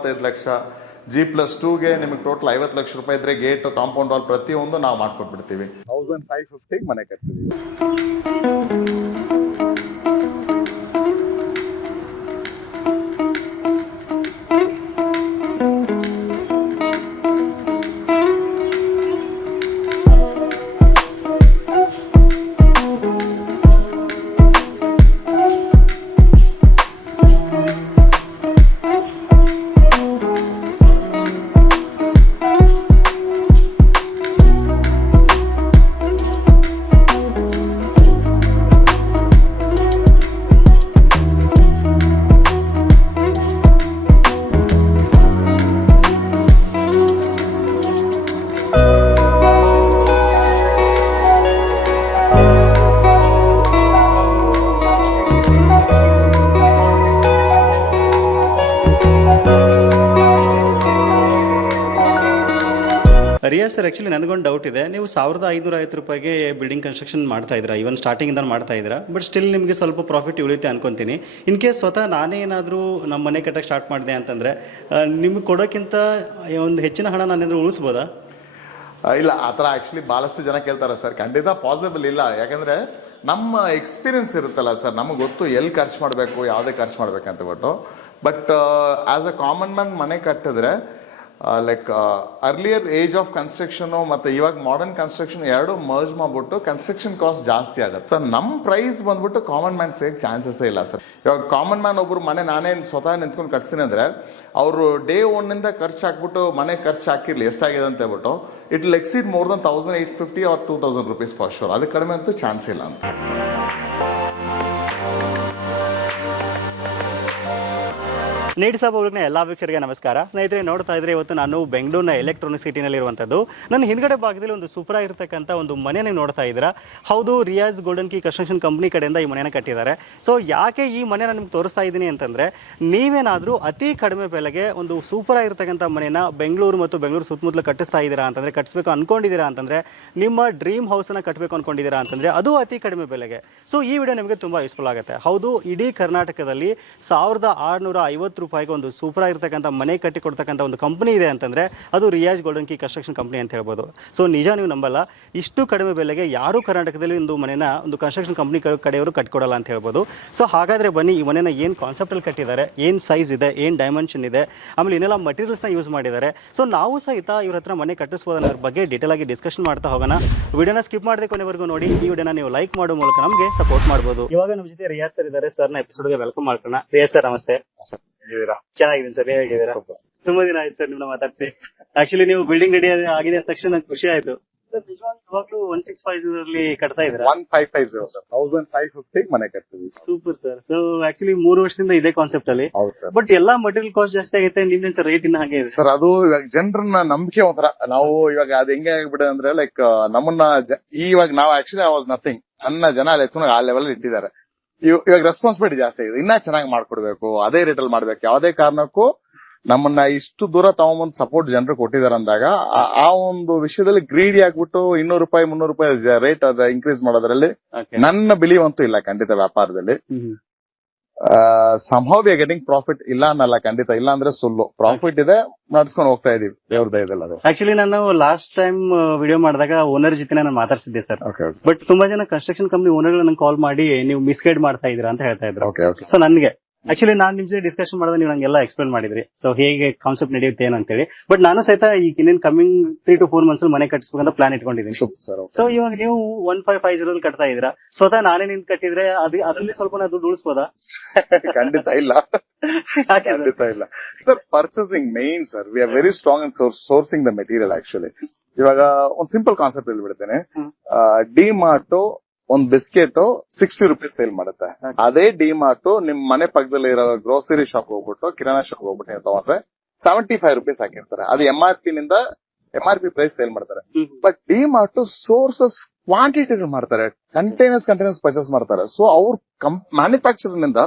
ಮೂವತ್ತೈದು lakh G plus ಟೂಗೆ ನಿಮಗೆ total ಐವತ್ತು ಲಕ್ಷ ರೂಪಾಯಿ ಇದ್ರೆ ಗೇಟ್ ಕಾಂಪೌಂಡ್ ವಾಲ್ ಪ್ರತಿಯೊಂದು ನಾವು ಮಾಡ್ಕೊಟ್ಬಿಡ್ತೀವಿ. ತೌಸಂಡ್ ಫೈವ್ ಫಿಫ್ಟಿಗೆ ಮನೆ ಕಟ್ತೀವಿ ಸರ್ ಆ್ಯಕ್ಚುಲಿ ನನಗೊಂದು ಡೌಟ್ ಇದೆ. ನೀವು ಸಾವಿರದ ಐನೂರ ಐವತ್ತು ರೂಪಾಯಿಗೆ ಬಿಲ್ಡಿಂಗ್ ಕನ್ಸ್ಟ್ರಕ್ಷನ್ ಮಾಡ್ತಾ ಇದ್ದೀರಾ? ಇವನ್ ಸ್ಟಾರ್ಟಿಂಗಿಂದ ಮಾಡ್ತಾ ಇದ್ದೀರಾ? ಬಟ್ ಸ್ಟಿಲ್ ನಿಮಗೆ ಸ್ವಲ್ಪ ಪ್ರಾಫಿಟ್ ಉಳಿಯುತ್ತೆ ಅನ್ಕೊಂತೀನಿ. ಇನ್ ಕೇಸ್ ಸ್ವತಃ ನಾನೇ ಏನಾದರೂ ನಮ್ಮ ಮನೆ ಕಟ್ಟಕ್ಕೆ ಸ್ಟಾರ್ಟ್ ಮಾಡಿದೆ ಅಂತಂದರೆ ನಿಮಗೆ ಕೊಡೋಕ್ಕಿಂತ ಒಂದು ಹೆಚ್ಚಿನ ಹಣ ನಾನೇನಾದರೂ ಉಳಿಸ್ಬೋದಾ? ಇಲ್ಲ, ಆ ಥರ ಆ್ಯಕ್ಚುಲಿ ಭಾಳಷ್ಟು ಜನ ಕೇಳ್ತಾರೆ ಸರ್. ಖಂಡಿತ ಪಾಸಿಬಲ್ ಇಲ್ಲ. ಯಾಕಂದರೆ ನಮ್ಮ ಎಕ್ಸ್ಪೀರಿಯನ್ಸ್ ಇರುತ್ತಲ್ಲ ಸರ್, ನಮಗೆ ಗೊತ್ತು ಎಲ್ಲಿ ಖರ್ಚು ಮಾಡಬೇಕು, ಯಾವುದೇ ಖರ್ಚು ಮಾಡಬೇಕಂತ but as a common man ಮನೆ ಕಟ್ಟಿದ್ರೆ like earlier age of construction ಮತ್ತು ಇವಾಗ ಮಾಡರ್ನ್ ಕನ್ಸ್ಟ್ರಕ್ಷನ್ ಎರಡು ಮರ್ಜ್ ಮಾಡಿಬಿಟ್ಟು ಕನ್ಸ್ಟ್ರಕ್ಷನ್ ಕಾಸ್ಟ್ ಜಾಸ್ತಿ ಆಗುತ್ತೆ. ಸರ್ ನಮ್ಮ ಪ್ರೈಸ್ ಬಂದ್ಬಿಟ್ಟು ಕಾಮನ್ ಮ್ಯಾನ್ ಸೇಕ್ ಚಾನ್ಸಸ್ಸೇ ಇಲ್ಲ ಸರ್. ಇವಾಗ ಕಾಮನ್ ಮ್ಯಾನ್ ಒಬ್ರು ಮನೆ ನಾನೇ ಸ್ವತಃ ನಿಂತ್ಕೊಂಡು ಕಟ್ಸ್ತೀನಿ ಅಂದರೆ ಅವರು ಡೇ ಒನ್ನಿಂದ ಖರ್ಚು ಹಾಕ್ಬಿಟ್ಟು ಮನೆ ಖರ್ಚು ಹಾಕಿರ್ಲಿ, ಎಷ್ಟಾಗಿದೆ ಅಂತ ಹೇಳ್ಬಿಟ್ಟು it exceed more than thousand eight fifty or two thousand rupees for sure ಅದಕ್ಕೆ ಕಡಿಮೆ ಅಂತೂ ಚಾನ್ಸ್ ಇಲ್ಲ ಅಂತ. ನೇಡಿ ಸಾಬ್ ಅವ್ರಿಗೆ ಎಲ್ಲ ವೀಕ್ಷಕರಿಗೆ ನಮಸ್ಕಾರ. ಸ್ನೇಹಿತರೆ, ನೋಡ್ತಾ ಇದ್ರೆ ಇವತ್ತು ನಾನು ಬೆಂಗಳೂರಿನ ಎಲೆಕ್ಟ್ರಾನಿಕ್ ಸಿಟಿಯಲ್ಲಿ ಇರುವಂಥದ್ದು ನನ್ನ ಹಿಂದ್ಗಡೆ ಭಾಗದಲ್ಲಿ ಒಂದು ಸೂಪರ್ ಆಗಿರ್ತಕ್ಕಂಥ ಒಂದು ಮನೆ ನೋಡ್ತಾ ಇದ್ದೀರಾ. ಹೌದು Riyaz Golden Key construction company ಕಡೆಯಿಂದ ಈ ಮನೆಯನ್ನು ಕಟ್ಟಿದ್ದಾರೆ. ಸೊ ಯಾಕೆ ಈ ಮನೆನ ನಿಮ್ಗೆ ತೋರಿಸ್ತಾ ಇದ್ದೀನಿ ಅಂತಂದ್ರೆ, ನೀವೇನಾದರೂ ಅತಿ ಕಡಿಮೆ ಬೆಲೆಗೆ ಒಂದು ಸೂಪರ್ ಆಗಿರ್ತಕ್ಕಂಥ ಮನೆನ ಬೆಂಗಳೂರು ಮತ್ತು ಬೆಂಗಳೂರು ಸುತ್ತಮುತ್ತಲು ಕಟ್ಟಿಸ್ತಾ ಇದ್ದೀರಾ ಅಂತಂದ್ರೆ, ಕಟ್ಟಿಸ್ಬೇಕು ಅನ್ಕೊಂಡಿದ್ದೀರಾ ಅಂತಂದ್ರೆ, ನಿಮ್ಮ ಡ್ರೀಮ್ ಹೌಸನ್ನು ಕಟ್ಟಬೇಕು ಅನ್ಕೊಂಡಿದ್ದೀರಾ ಅಂತಂದ್ರೆ, ಅದು ಅತಿ ಕಡಿಮೆ ಬೆಲೆಗೆ. ಸೊ ಈ ವಿಡಿಯೋ ನಿಮಗೆ ತುಂಬಾ ಯೂಸ್ಫುಲ್ ಆಗುತ್ತೆ. ಹೌದು, ಇಡೀ ಕರ್ನಾಟಕದಲ್ಲಿ ಸಾವಿರದ ಆರುನೂರ ಐವತ್ತು ರೂಪಾಯಿಗೆ ಒಂದು ಸೂಪರ್ ಆಗಿರ್ತಕ್ಕಂಥ ಮನೆ ಕಟ್ಟಿ ಕೊಡ್ತಕ್ಕಂಥ ಒಂದು ಕಂಪನಿ ಇದೆ ಅಂತಂದ್ರೆ ಅದು Riyaz Golden Key construction company ಅಂತ ಹೇಳ್ಬೋದು. ಸೊ ನಿಜ ನೀವು ನಂಬಲ್ಲ. ಇಷ್ಟು ಕಡಿಮೆ ಬೆಲೆಗೆ ಯಾರು ಕರ್ನಾಟಕದಲ್ಲಿ ಒಂದು ಮನೆನ ಒಂದು ಕನ್ಸ್ಟ್ರಕ್ಷನ್ ಕಂಪನಿ ಕಡೆಯವರು ಕಟ್ಕೊಡಲ್ಲ ಅಂತ ಹೇಳ್ಬೋದು. ಸೊ ಹಾಗಾದ್ರೆ ಬನ್ನಿ ಈ ಮನೆನ ಏನು ಕಾನ್ಸೆಪ್ಟಲ್ಲಿ ಕಟ್ಟಿದ್ದಾರೆ ಏನು ಸೈಜ್ ಇದೆ ಏನು ಡೈಮೆನ್ಷನ್ ಇದೆ ಆಮೇಲೆ ಏನೆಲ್ಲ ಮಟೀರಿಯಲ್ಸ್ನ ಯೂಸ್ ಮಾಡಿದ್ದಾರೆ. ಸೊ ನಾವು ಸಹಿತ ಇವ್ರ ಹತ್ರ ಮನೆ ಕಟ್ಟಿಸ್ಬೋದು ಅನ್ನೋದ್ರ ಬಗ್ಗೆ ಡೀಟೇಲ್ ಆಗಿ ಡಿಸ್ಕಷನ್ ಮಾಡ್ತಾ ಹೋಗೋಣ. ವಿಡಿಯೋನ ಸ್ಕಿಪ್ ಮಾಡದೆ ಕೊನೆವರೆಗೂ ನೋಡಿ. ಈ ವಿಡಿಯೋನ ನೀವು ಲೈಕ್ ಮಾಡೋ ಮೂಲಕ ನಮಗೆ ಸಪೋರ್ಟ್ ಮಾಡಬಹುದು ಇವಾಗ ನಮ್ಮ ಜೊತೆ ರಿಯಾಸ್ ಸರ್ ಇದ್ದಾರೆ. ಸರ್ನ ಎಪಿಸೋಡ್ಗೆ ವೆಲ್ಕಮ್ ಮಾಡ್ಕೋಣ ರಿಯಾಸ್ ಸರ್ ನಮಸ್ತೆ. ಚೆನ್ನಾಗಿದ್ದೀನಿ ಸರ್ ಹೇಗಿದ್ದೀರಾ ತುಂಬಾ ದಿನ ಆಯ್ತು ಸರ್ ನಿಮ್ನ ಮಾತಾಡ್ಸಿ. ಆಕ್ಚುಲಿ ನೀವು ಬಿಲ್ಡಿಂಗ್ ರೆಡಿ ಆಗಿದೆ ಅಂದ ತಕ್ಷಣ ನಂಗೆ ಖುಷಿ ಆಯ್ತು. ಸರ್ ನಿಜವಾಗ್ಲೂ ಒನ್ ಸಿಕ್ಸ್ ಫೈವ್ ಅಲ್ಲಿ ಕಟ್ತಾ ಇದ್ದೀರಾ? One five five zero sir thousand five ಫಿಫ್ಟಿಗೆ ಮನೆ ಕಟ್ತೀವಿ ಸೂಪರ್ ಸರ್ ಸೊ ಆಕ್ಚುಲಿ ಮೂರು ವರ್ಷದಿಂದ ಇದೇ ಕಾನ್ಸೆಪ್ಟ್ ಅಲ್ಲಿ. ಹೌದು ಸರ್ ಬಟ್ ಎಲ್ಲಾ ಮಟೀರಿಯಲ್ ಕಾಸ್ಟ್ ಜಾಸ್ತಿ ಆಗುತ್ತೆ ನಿಮ್ದೇನ್ ಸರ್ ರೇಟ್ ಇನ್ನ ಹಾಗೆ ಇದೆ? ಸರ್ ಅದು ಇವಾಗ ಜನರನ್ನ ನಂಬಿಕೆ ಒಂಥರ. ನಾವು ಇವಾಗ ಅದು ಹೆಂಗೆ ಆಗ್ಬಿಡ ಅಂದ್ರೆ ಲೈಕ್ ನಮ್ಮನ್ನ ಜ- ಇವಾಗ ನಾವು ಆಕ್ಚುಲಿ ಐ ವಾಸ್ ನಥಿಂಗ್ ನನ್ನ ಜನ ಅಲ್ಲಿ ಎತ್ಕೊಂಡು ಆ ಲೆವೆಲ್ ಇಟ್ಟಿದ್ದಾರೆ. ಇವಾಗ ರೆಸ್ಪಾನ್ಸಿಬಿಲಿಟಿ ಜಾಸ್ತಿ ಆಗಿದೆ. ಇನ್ನ ಚೆನ್ನಾಗಿ ಮಾಡ್ಕೊಡ್ಬೇಕು. ಅದೇ ರೇಟ್ ಅಲ್ಲಿ ಮಾಡ್ಬೇಕು. ಯಾವುದೇ ಕಾರಣಕ್ಕೂ ನಮ್ಮನ್ನ ಇಷ್ಟು ದೂರ ತಗೊಂಬಂದ್ ಸಪೋರ್ಟ್ ಜನರು ಕೊಟ್ಟಿದ್ದಾರೆ ಅಂದಾಗ ಆ- ಆ ಒಂದು ವಿಷಯದಲ್ಲಿ ಗ್ರೀಡಿ ಆಗ್ಬಿಟ್ಟು ಇನ್ನೂರು ರೂಪಾಯಿ ಮುನ್ನೂರು ರೂಪಾಯಿ ರೇಟ್ ಅದ ಇನ್ಕ್ರೀಸ್ ಮಾಡೋದ್ರಲ್ಲಿ ನನ್ನ ಬಿಲೀವ್ ಅಂತೂ ಇಲ್ಲ ಖಂಡಿತ ವ್ಯಾಪಾರದಲ್ಲಿ. ಸಂಭವ್ ವಿ ಗೆಟಿಂಗ್ ಪ್ರಾಫಿಟ್ ಇಲ್ಲ ಅನ್ನಲ್ಲ ಖಂಡಿತ. ಇಲ್ಲ ಅಂದ್ರೆ ಸುಳ್ಳು. ಪ್ರಾಫಿಟ್ ಇದೆ ನಡ್ಸ್ಕೊಂಡು ಹೋಗ್ತಾ ಇದೀವಿ. ದೇವ್ರ ದಯದಲ್ಲಿ ಅದು. ಆಕ್ಚುಲಿ ನಾನು ಲಾಸ್ಟ್ ಟೈಮ್ ವಿಡಿಯೋ ಮಾಡಿದಾಗ ಓನರ್ ಜೊತೆ ನಾನು ಮಾತಾಡ್ಸಿದ್ದೆ ಸರ್ ಓಕೆ ಬಟ್ ತುಂಬಾ ಜನ ಕನ್ಸ್ಟ್ರಕ್ಷನ್ ಕಂಪನಿ ಓನರ್ ನಂಗೆ ಕಾಲ್ ಮಾಡಿ ನೀವು ಮಿಸ್ಗೈಡ್ ಮಾಡ್ತಾ ಇದ್ದೀರಾ? ಅಂತ ಹೇಳ್ತಾ ಇದ್ರು. ಸೊ ನನ್ಗೆ. ಆಕ್ಚುಲಿ ನಾನು ನಿಮ್ ಜೊತೆ ಡಿಸ್ಕಷನ್ ಮಾಡಿದ್ರೆ ನೀವು ನಂಗೆಲ್ಲ ಎಕ್ಸ್ಪ್ಲೇನ್ ಮಾಡಿದ್ರಿ. ಸೊ ಹೇಗೆ ಕಾನ್ಸೆಪ್ಟ್ ನಡೆಯುತ್ತೆ ಏನು ಅಂತೇಳಿ ಬಟ್ ನಾನು ಸಹಿತ ಈಗ ಇನ್ನೇನು coming three to four months ಮನೆ ಕಟ್ಟಿಸ್ಬೇಕಂತ ಪ್ಲಾನ್ ಇಟ್ಕೊಂಡಿದ್ದೀನಿ. ಸರ್ ಸೊ ಇವಾಗ ನೀವು ಒನ್ ಫೈವ್ ಫೈವ್ ಜೀರೋ ಕಟ್ತಾ ಇದ್ರ ಸ್ವತಃ ನಾನೇ ನಿಂತ ಕಟ್ಟಿದ್ರೆ ಅದು ಅದರಲ್ಲಿ ಸ್ವಲ್ಪ ನಾ ದುಡ್ಡು ಉಳಿಸ್ಬೋದಾ? ಖಂಡಿತ ಇಲ್ಲ. ಖಂಡಿತ ಇಲ್ಲ. Sir purchasing main sir we are very strong in sourcing the material actually ಇವಾಗ ಒಂದ್ ಸಿಂಪಲ್ ಕಾನ್ಸೆಪ್ಟ್ ಹೇಳ್ಬಿಡ್ತೇನೆ. ಡಿ ಮಾರ್ಟ್ ಒಂದ್ ಬಿಸ್ಕೆಟ್ ಸಿಕ್ಸ್ಟಿ ರುಪೀಸ್ ಸೇಲ್ ಮಾಡುತ್ತೆ. ಅದೇ ಡಿ ಮಾರ್ಟ್ ನಿಮ್ ಮನೆ ಪಕ್ಕದಲ್ಲಿ ಇರೋ ಗ್ರೋಸರಿ ಶಾಪ್ ಹೋಗ್ಬಿಟ್ಟು ಕಿರಾಣಾ ಶಾಪ್ ಹೋಗ್ಬಿಟ್ಟು ತಗೊಂಡ್ರೆ ಸೆವೆಂಟಿ ಫೈವ್ ರುಪೀಸ್ ಹಾಕಿರ್ತಾರೆ. ಅದು ಎಂ ಆರ್ ಪಿ ನಿಂದ M R P price sale ಮಾಡ್ತಾರೆ. But D Mart sources quantity ಮಾಡ್ತಾರೆ. ಕಂಟೈನರ್ಸ್ ಕಂಟೈನರ್ಸ್ ಪರ್ಚೇಸ್ ಮಾಡ್ತಾರೆ. ಸೊ ಅವ್ರ ಮ್ಯಾನುಫ್ಯಾಕ್ಚರ್ನಿಂದ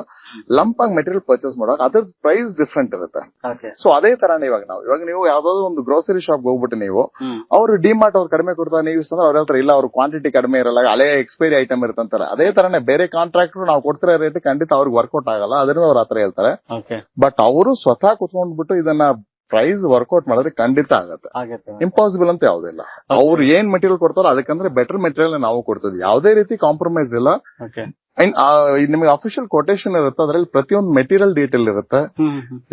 ಲಂಪ್ ಆಗಿ ಮೆಟೀರಿಯಲ್ ಪರ್ಚೇಸ್ ಮಾಡೋ ಅದ್ರ ಪ್ರೈಸ್ ಡಿಫ್ರೆಂಟ್ ಇರುತ್ತೆ ಸೊ ಅದೇ ತರಾನೇ ಇವಾಗ ನಾವು. ಇವಾಗ ನೀವು ಯಾವ್ದಾದ್ರು ಒಂದು ಗ್ರೋಸರಿ ಶಾಪ್ ಹೋಗ್ಬಿಟ್ಟು ನೀವು ಅವರು ಡಿಮಾರ್ಟ್ ಅವ್ರು ಕಡಿಮೆ ಕೊಡ್ತಾರೆ ನೀವು ಅಂದ್ರೆ ಅವ್ರ ಹೇಳ್ತಾರೆ ಇಲ್ಲ ಅವ್ರ ಕ್ವಾಂಟಿಟಿ ಕಡಿಮೆ ಇರಲ್ಲ ಹಳೆ ಎಕ್ಸ್ಪೈರಿ ಐಟಮ್ ಇರುತ್ತಂತಾರೆ ಅದೇ ತರಾನೇ ಬೇರೆ ಕಾಂಟ್ರಾಕ್ಟ್ ನಾವು ಕೊಡ್ತಿರೋ ರೇಟ್ ಖಂಡಿತ ಅವ್ರಿಗೆ ವರ್ಕೌಟ್ ಆಗಲ್ಲ. ಅದರಿಂದ ಅವ್ರ ಹತ್ರ ಹೇಳ್ತಾರೆ. ಬಟ್ ಅವರು ಸ್ವತಃ ಕುತ್ಕೊಂಡ್ಬಿಟ್ಟು ಇದನ್ನ ಪ್ರೈಸ್ ವರ್ಕೌಟ್ ಮಾಡಿದ್ರೆ ಖಂಡಿತ ಆಗತ್ತೆ. ಆಗತ್ತೆ ಇಂಪಾಸಿಬಲ್ ಅಂತ ಯಾವ್ದಿಲ್ಲ ಅವ್ರು ಏನ್ ಮೆಟೀರಿಯಲ್ ಕೊಡ್ತಾರೋ ಅದಕ್ಕಂದ್ರೆ ಬೆಟರ್ ಮೆಟೀರಿಯಲ್ ನಾವು ಕೊಡ್ತೀವಿ ಯಾವುದೇ ರೀತಿ ಕಾಂಪ್ರಮೈಸ್ ಇಲ್ಲ. And, ನಿಮಗೆ ಅಫಿಷಿಯಲ್ ಕೊಟೇಶನ್ ಇರುತ್ತೆ ಅದ್ರಲ್ಲಿ ಪ್ರತಿಯೊಂದು ಮೆಟೀರಿಯಲ್ ಡೀಟೇಲ್ ಇರುತ್ತೆ.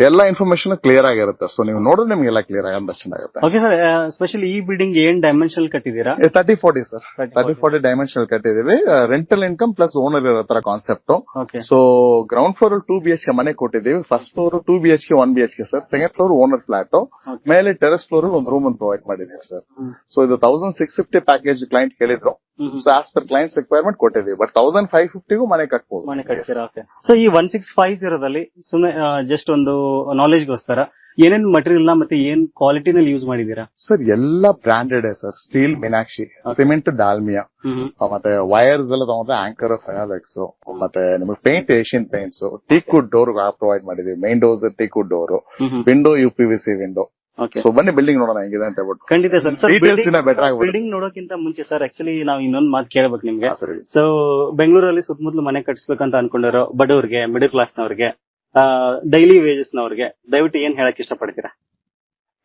ಎಲ್ಲ ಇನ್ಫಾರ್ಮೇಶನ್ ಕ್ಲಿಯರ್ ಆಗಿರುತ್ತೆ. ಸೊ ನೀವು ನೋಡಿದ್ರೆ ನಿಮ್ಗೆಲ್ಲ ಕ್ಲಿಯರ್ ಆಗಿ ಅಂಡರ್ಸ್ಟ್ಯಾಂಡ್ ಆಗುತ್ತೆ. ಓಕೆ ಸರ್ ಸ್ಪೆಷಲಿ ಈ ಬಿಲ್ಡಿಂಗ್ ಏನ್ dimension ಕಟ್ಟಿದ್ದೀರಾ? Thirty forty sir 30, thirty forty dimension ಕಟ್ಟಿದೀವಿ rental income plus owner ಇರೋ ತರ concept so ground floor two B H K ಮನೆ ಕೊಟ್ಟಿದ್ದೀವಿ. First floor two B H K one B H K sir second floor owner flat ಮೇಲೆ terrace floor ಒಂದು room ಅನ್ನು provide ಮಾಡಿದ್ದೀವಿ sir so ಇದು thousand six fifty package client ಕೇಳಿದ್ರು. So as per client requirement ಕೊಟ್ಟಿದ್ದೀವಿ. But thousand five ಫಿಫ್ಟಿಗೂ ಮನೆ ಕಟ್ಬೋದು. ಮನೆ ಕಟ್ತೀರಾ ಓಕೆ ಸೊ ಈ ಒನ್ ಸಿಕ್ಸ್ ಫೈವ್ ಜೀರೋದಲ್ಲಿ ಸುಮ್ಮನೆ ಜಸ್ಟ್ ಒಂದು ನಾಲೆಜ್ಗೋಸ್ಕರ ಏನೇನ್ ಮಟೀರಿಯಲ್ನ ಮತ್ತೆ ಏನ್ ಕ್ವಾಲಿಟಿನಲ್ಲಿ ಯೂಸ್ ಮಾಡಿದೀರಾ ಸರ್ ಎಲ್ಲ branded sir steel Meenakshi cement Dalmia ಮತ್ತೆ ವೈರ್ಸ್ ಎಲ್ಲ ತಗೊಂಡ್ರೆ ಆಂಕರ್ ಫೆನಾಲೆಕ್ಸ್ ಮತ್ತೆ ನಿಮಗೆ paint Asian Paints teakwood door provide ಮಾಡಿದೀವಿ main doors teakwood door window U P V C window so ಬನ್ನಿ ಬಿಲ್ಡಿಂಗ್ ನೋಡೋಣ ಹೆಂಗಿದೆ ಅಂತ ಹೇಳ್ಬಿಟ್ಟು. ಖಂಡಿತ ಸರ್. ಸರ್ ಇನ್ನ ಬೆಟರ್ ಆಗ್ಬೋದು ಬಿಲ್ಡಿಂಗ್ ನೋಡೋಕ್ಕಿಂತ ಮುಂಚೆ ಸರ್ ಆಕ್ಚುಲಿ ನಾವು ಇನ್ನೊಂದು ಮಾತು ಕೇಳ್ಬೇಕು ನಿಮ್ಗೆ. ಹಾ, ಸರಿ. ಸೊ ಬೆಂಗಳೂರಲ್ಲಿ ಸುತ್ತಮುತ್ತಲು ಮನೆ ಕಟ್ಸ್ಬೇಕಂತ ಅನ್ಕೊಂಡಿರೋ ಬಡವ್ರಿಗೆ ಮಿಡಲ್ ಕ್ಲಾಸ್ ನವ್ರಿಗೆ ಡೈಲಿ ವೇಜಸ್ ನವರಿಗೆ ದಯವಿಟ್ಟು ಏನ್ ಹೇಳಕ್ ಇಷ್ಟಪಡ್ತೀರಾ?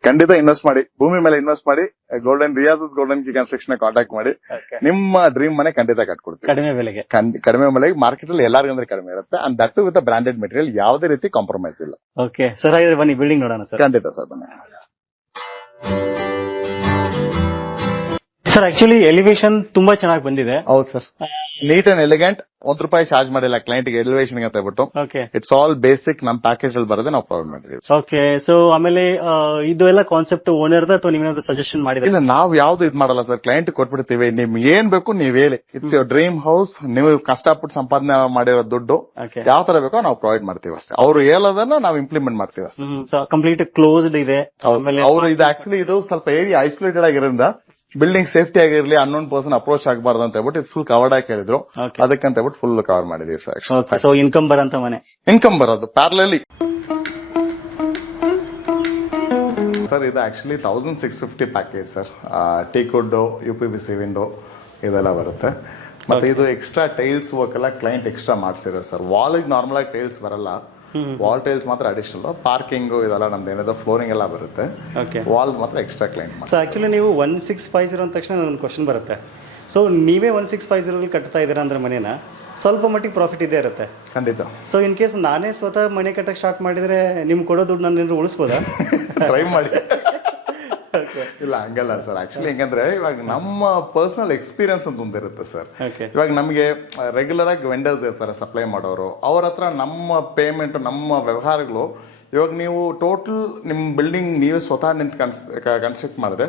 ಖಂಡಿತ ಇನ್ವೆಸ್ಟ್ ಮಾಡಿ. ಭೂಮಿ ಮೇಲೆ ಇನ್ವೆಸ್ಟ್ ಮಾಡಿ Golden Riyaz's Golden Key construction contact ಮಾಡಿ. ನಿಮ್ಮ ಡ್ರೀಮ್ ಮನೆ ಖಂಡಿತ ಕಟ್ಕೊಡ್ತೀವಿ. ಕಡಿಮೆ ಬೆಲೆಗೆ. ಖಂಡ್- ಕಡಿಮೆ ಬೆಲೆಗೆ ಮಾರ್ಕೆಟ್ ಅಲ್ಲಿ ಎಲ್ಲರಿಗಂದ್ರೆ ಕಡಿಮೆ ಇರುತ್ತೆ. And that with branded material ಯಾವುದೇ ರೀತಿ ಕಾಂಪ್ರಮೈಸ್ ಇಲ್ಲ. ಓಕೆ ಸರ್ ಹಾಗಾದ್ರೆ ಬನ್ನಿ ಬಿಲ್ಡಿಂಗ್ ನೋಡೋಣ ಸರ್. ಖಂಡಿತ ಸರ್ ಬನ್ನಿ. Thank you. Sir actually elevation ತುಂಬಾ ಚೆನ್ನಾಗಿ ಬಂದಿದೆ. ಹೌದು ಸರ್ ನೀಟ್ ಅಂಡ್ ಎಲಿಗೆಂಟ್ ಒಂದ್ ರೂಪಾಯಿ ಚಾರ್ಜ್ ಮಾಡಿಲ್ಲ ಕ್ಲೈಂಟ್ಗೆ ಎಲಿವೇಶನ್ ಅಂತ ಹೇಳ್ಬಿಟ್ಟು. ಓಕೆ ಇಟ್ಸ್ ಆಲ್ ಬೇಸಿಕ್ ನಮ್ ಪ್ಯಾಕೇಜ್ ಅಲ್ಲಿ ಬರೋದೇ ನಾವು ಪ್ರೊವೈಡ್ ಮಾಡಿದೀವಿ. ಓಕೆ ಸೊ ಆಮೇಲೆ ಆ, ಇದು ಎಲ್ಲ ಕಾನ್ಸೆಪ್ಟ್ ಓನರ್ ಅಥವಾ ನೀವೇನಾದ್ರು ಸಜೆಷನ್ ಮಾಡಿದ್ರೆ? ಇಲ್ಲ ನಾವು ಯಾವ್ದು ಇದ್ ಮಾಡಲ್ಲ ಸರ್ ಕ್ಲೈಂಟ್ ಕೊಟ್ಬಿಡ್ತೀವಿ. ನಿಮ್ಗೆ ಏನ್ ಬೇಕು ನೀವ್ ಹೇಳಿ. ಇಟ್ಸ್ ಯೋರ್ ಡ್ರೀಮ್ ಹೌಸ್ ನೀವು ಕಷ್ಟಪಟ್ಟು ಸಂಪಾದನೆ ಮಾಡಿರೋ ದುಡ್ಡು. ಯಾವ ತರ ಬೇಕೋ ನಾವು ಪ್ರೊವೈಡ್ ಮಾಡ್ತೀವಿ ಅಷ್ಟೇ. ಅವ್ರು ಹೇಳೋದನ್ನ ನಾವು ಇಂಪ್ಲಿಮೆಂಟ್ ಮಾಡ್ತೀವಿ ಅಷ್ಟೇ. ಸೊ ಕಂಪ್ಲೀಟ್ ಕ್ಲೋಸ್ಡ್ ಇದೆ. ಆಮೇಲೆ ಅವ್ರು ಇದು ಆಕ್ಚುಲಿ ಇದು ಸ್ವಲ್ಪ ಏರಿಯಾ ಐಸೋಲೇಟೆಡ್ ಆಗಿರೋದ್ರಿಂದ ಬಿಲ್ಡಿಂಗ್ ಸೇಫ್ಟಿ ಆಗಿರ್ಲಿ ಅನ್ನೋನ್ ಪರ್ಸನ್ ಅಪ್ರೋಚ್ ಆಗಬಾರ್ದು ಅಂತ ಹೇಳ್ಬಿಟ್ಟು ಇದು ಫುಲ್ ಕವರ್ಡ್ ಆಗಿ ಹೇಳಿದ್ರು. Okay. ಅದಕ್ಕಂತ ಹೇಳ್ಬಿಟ್ಟು ಫುಲ್ ಕವರ್ ಮಾಡಿದೀವಿ ಸರ್ ಓಕೆ ಸೊ ಇನ್ಕಮ್ ಬರಂತ ಮನೆ. ಇನ್ಕಮ್ ಬರೋದು ಪ್ಯಾರ್ಲಲಿ ಸರ್ ಇದು actually thousand six fifty package sir teak wood U P V C window ಇದೆಲ್ಲ ಬರುತ್ತೆ. ಮತ್ತೆ ಇದು ಎಕ್ಸ್ಟ್ರಾ ಟೈಲ್ಸ್ ವರ್ಕ್ ಎಲ್ಲ ಕ್ಲೈಂಟ್ ಎಕ್ಸ್ಟ್ರಾ ಮಾಡಿಸಿರೋ ಸರ್ ವಾಲಿಗೆ ನಾರ್ಮಲ್ ಆಗಿ ಟೈಲ್ಸ್ ಬರಲ್ಲ. ವಾಲ್ ಟೈಲ್ಸ್ ಮಾತ್ರ ಅಡಿಷನಲ್ ಪಾರ್ಕಿಂಗ್ ಇದೆಲ್ಲ ನಮ್ದು ಏನಿದೆ ಫ್ಲೋರಿಂಗ್ ಎಲ್ಲ ಬರುತ್ತೆ. ಓಕೆ ವಾಲ್ ಮಾತ್ರ ಎಕ್ಸ್ಟ್ರಾ ಕ್ಲೈಮ್ ಸೊ ಆಕ್ಚುಲಿ ನೀವು ಒನ್ ಸಿಕ್ಸ್ ಫೈವ್ ಜೀರೋ ಅಂದ ತಕ್ಷಣ ಒಂದು ಕ್ವಶನ್ ಬರುತ್ತೆ. ಸೊ ನೀವೇ ಒನ್ ಸಿಕ್ಸ್ ಫೈವ್ ಜೀರೋದಲ್ಲಿ ಕಟ್ತಾ ಇದ್ದೀರಾ ಅಂದ್ರೆ ಮನೇನ? ಸ್ವಲ್ಪ ಮಟ್ಟಿಗೆ ಪ್ರಾಫಿಟ್ ಇದೇ ಇರುತ್ತೆ. ಖಂಡಿತ. ಸೊ ಇನ್ ಕೇಸ್ ನಾನೇ ಸ್ವತಃ ಮನೆ ಕಟ್ಟಕ್ಕೆ ಸ್ಟಾರ್ಟ್ ಮಾಡಿದ್ರೆ ನಿಮ್ಗೆ ಕೊಡೋ ದುಡ್ಡು ನಾನು ಏನಾದ್ರು ಉಳಿಸ್ಬೋದಾ? ಟ್ರೈ ಮಾಡಿ. ಇಲ್ಲ ಹಂಗಲ್ಲ ಸರ್. ಆಕ್ಚುಲಿ ಹೆಂಗಂದ್ರೆ ಇವಾಗ ನಮ್ಮ ಪರ್ಸನಲ್ ಎಕ್ಸ್ಪೀರಿಯನ್ಸ್ ಅಂತ ಒಂದಿರುತ್ತೆ ಸರ್. ಇವಾಗ ನಮಗೆ ರೆಗ್ಯುಲರ್ ಆಗಿ ವೆಂಡರ್ಸ್ ಇರ್ತಾರೆ ಸಪ್ಲೈ ಮಾಡೋರು. ಅವ್ರ ಹತ್ರ ನಮ್ಮ ಪೇಮೆಂಟ್ ನಮ್ಮ ವ್ಯವಹಾರಗಳು ಇವಾಗ ನೀವು ಟೋಟಲ್ ನಿಮ್ಮ ಬಿಲ್ಡಿಂಗ್ ನೀವೇ ಸ್ವತಃ ನಿಂತು ಕನ್ಸ್ ಕನ್ಸ್ಟ್ರಕ್ಟ್ ಮಾಡಿದೆ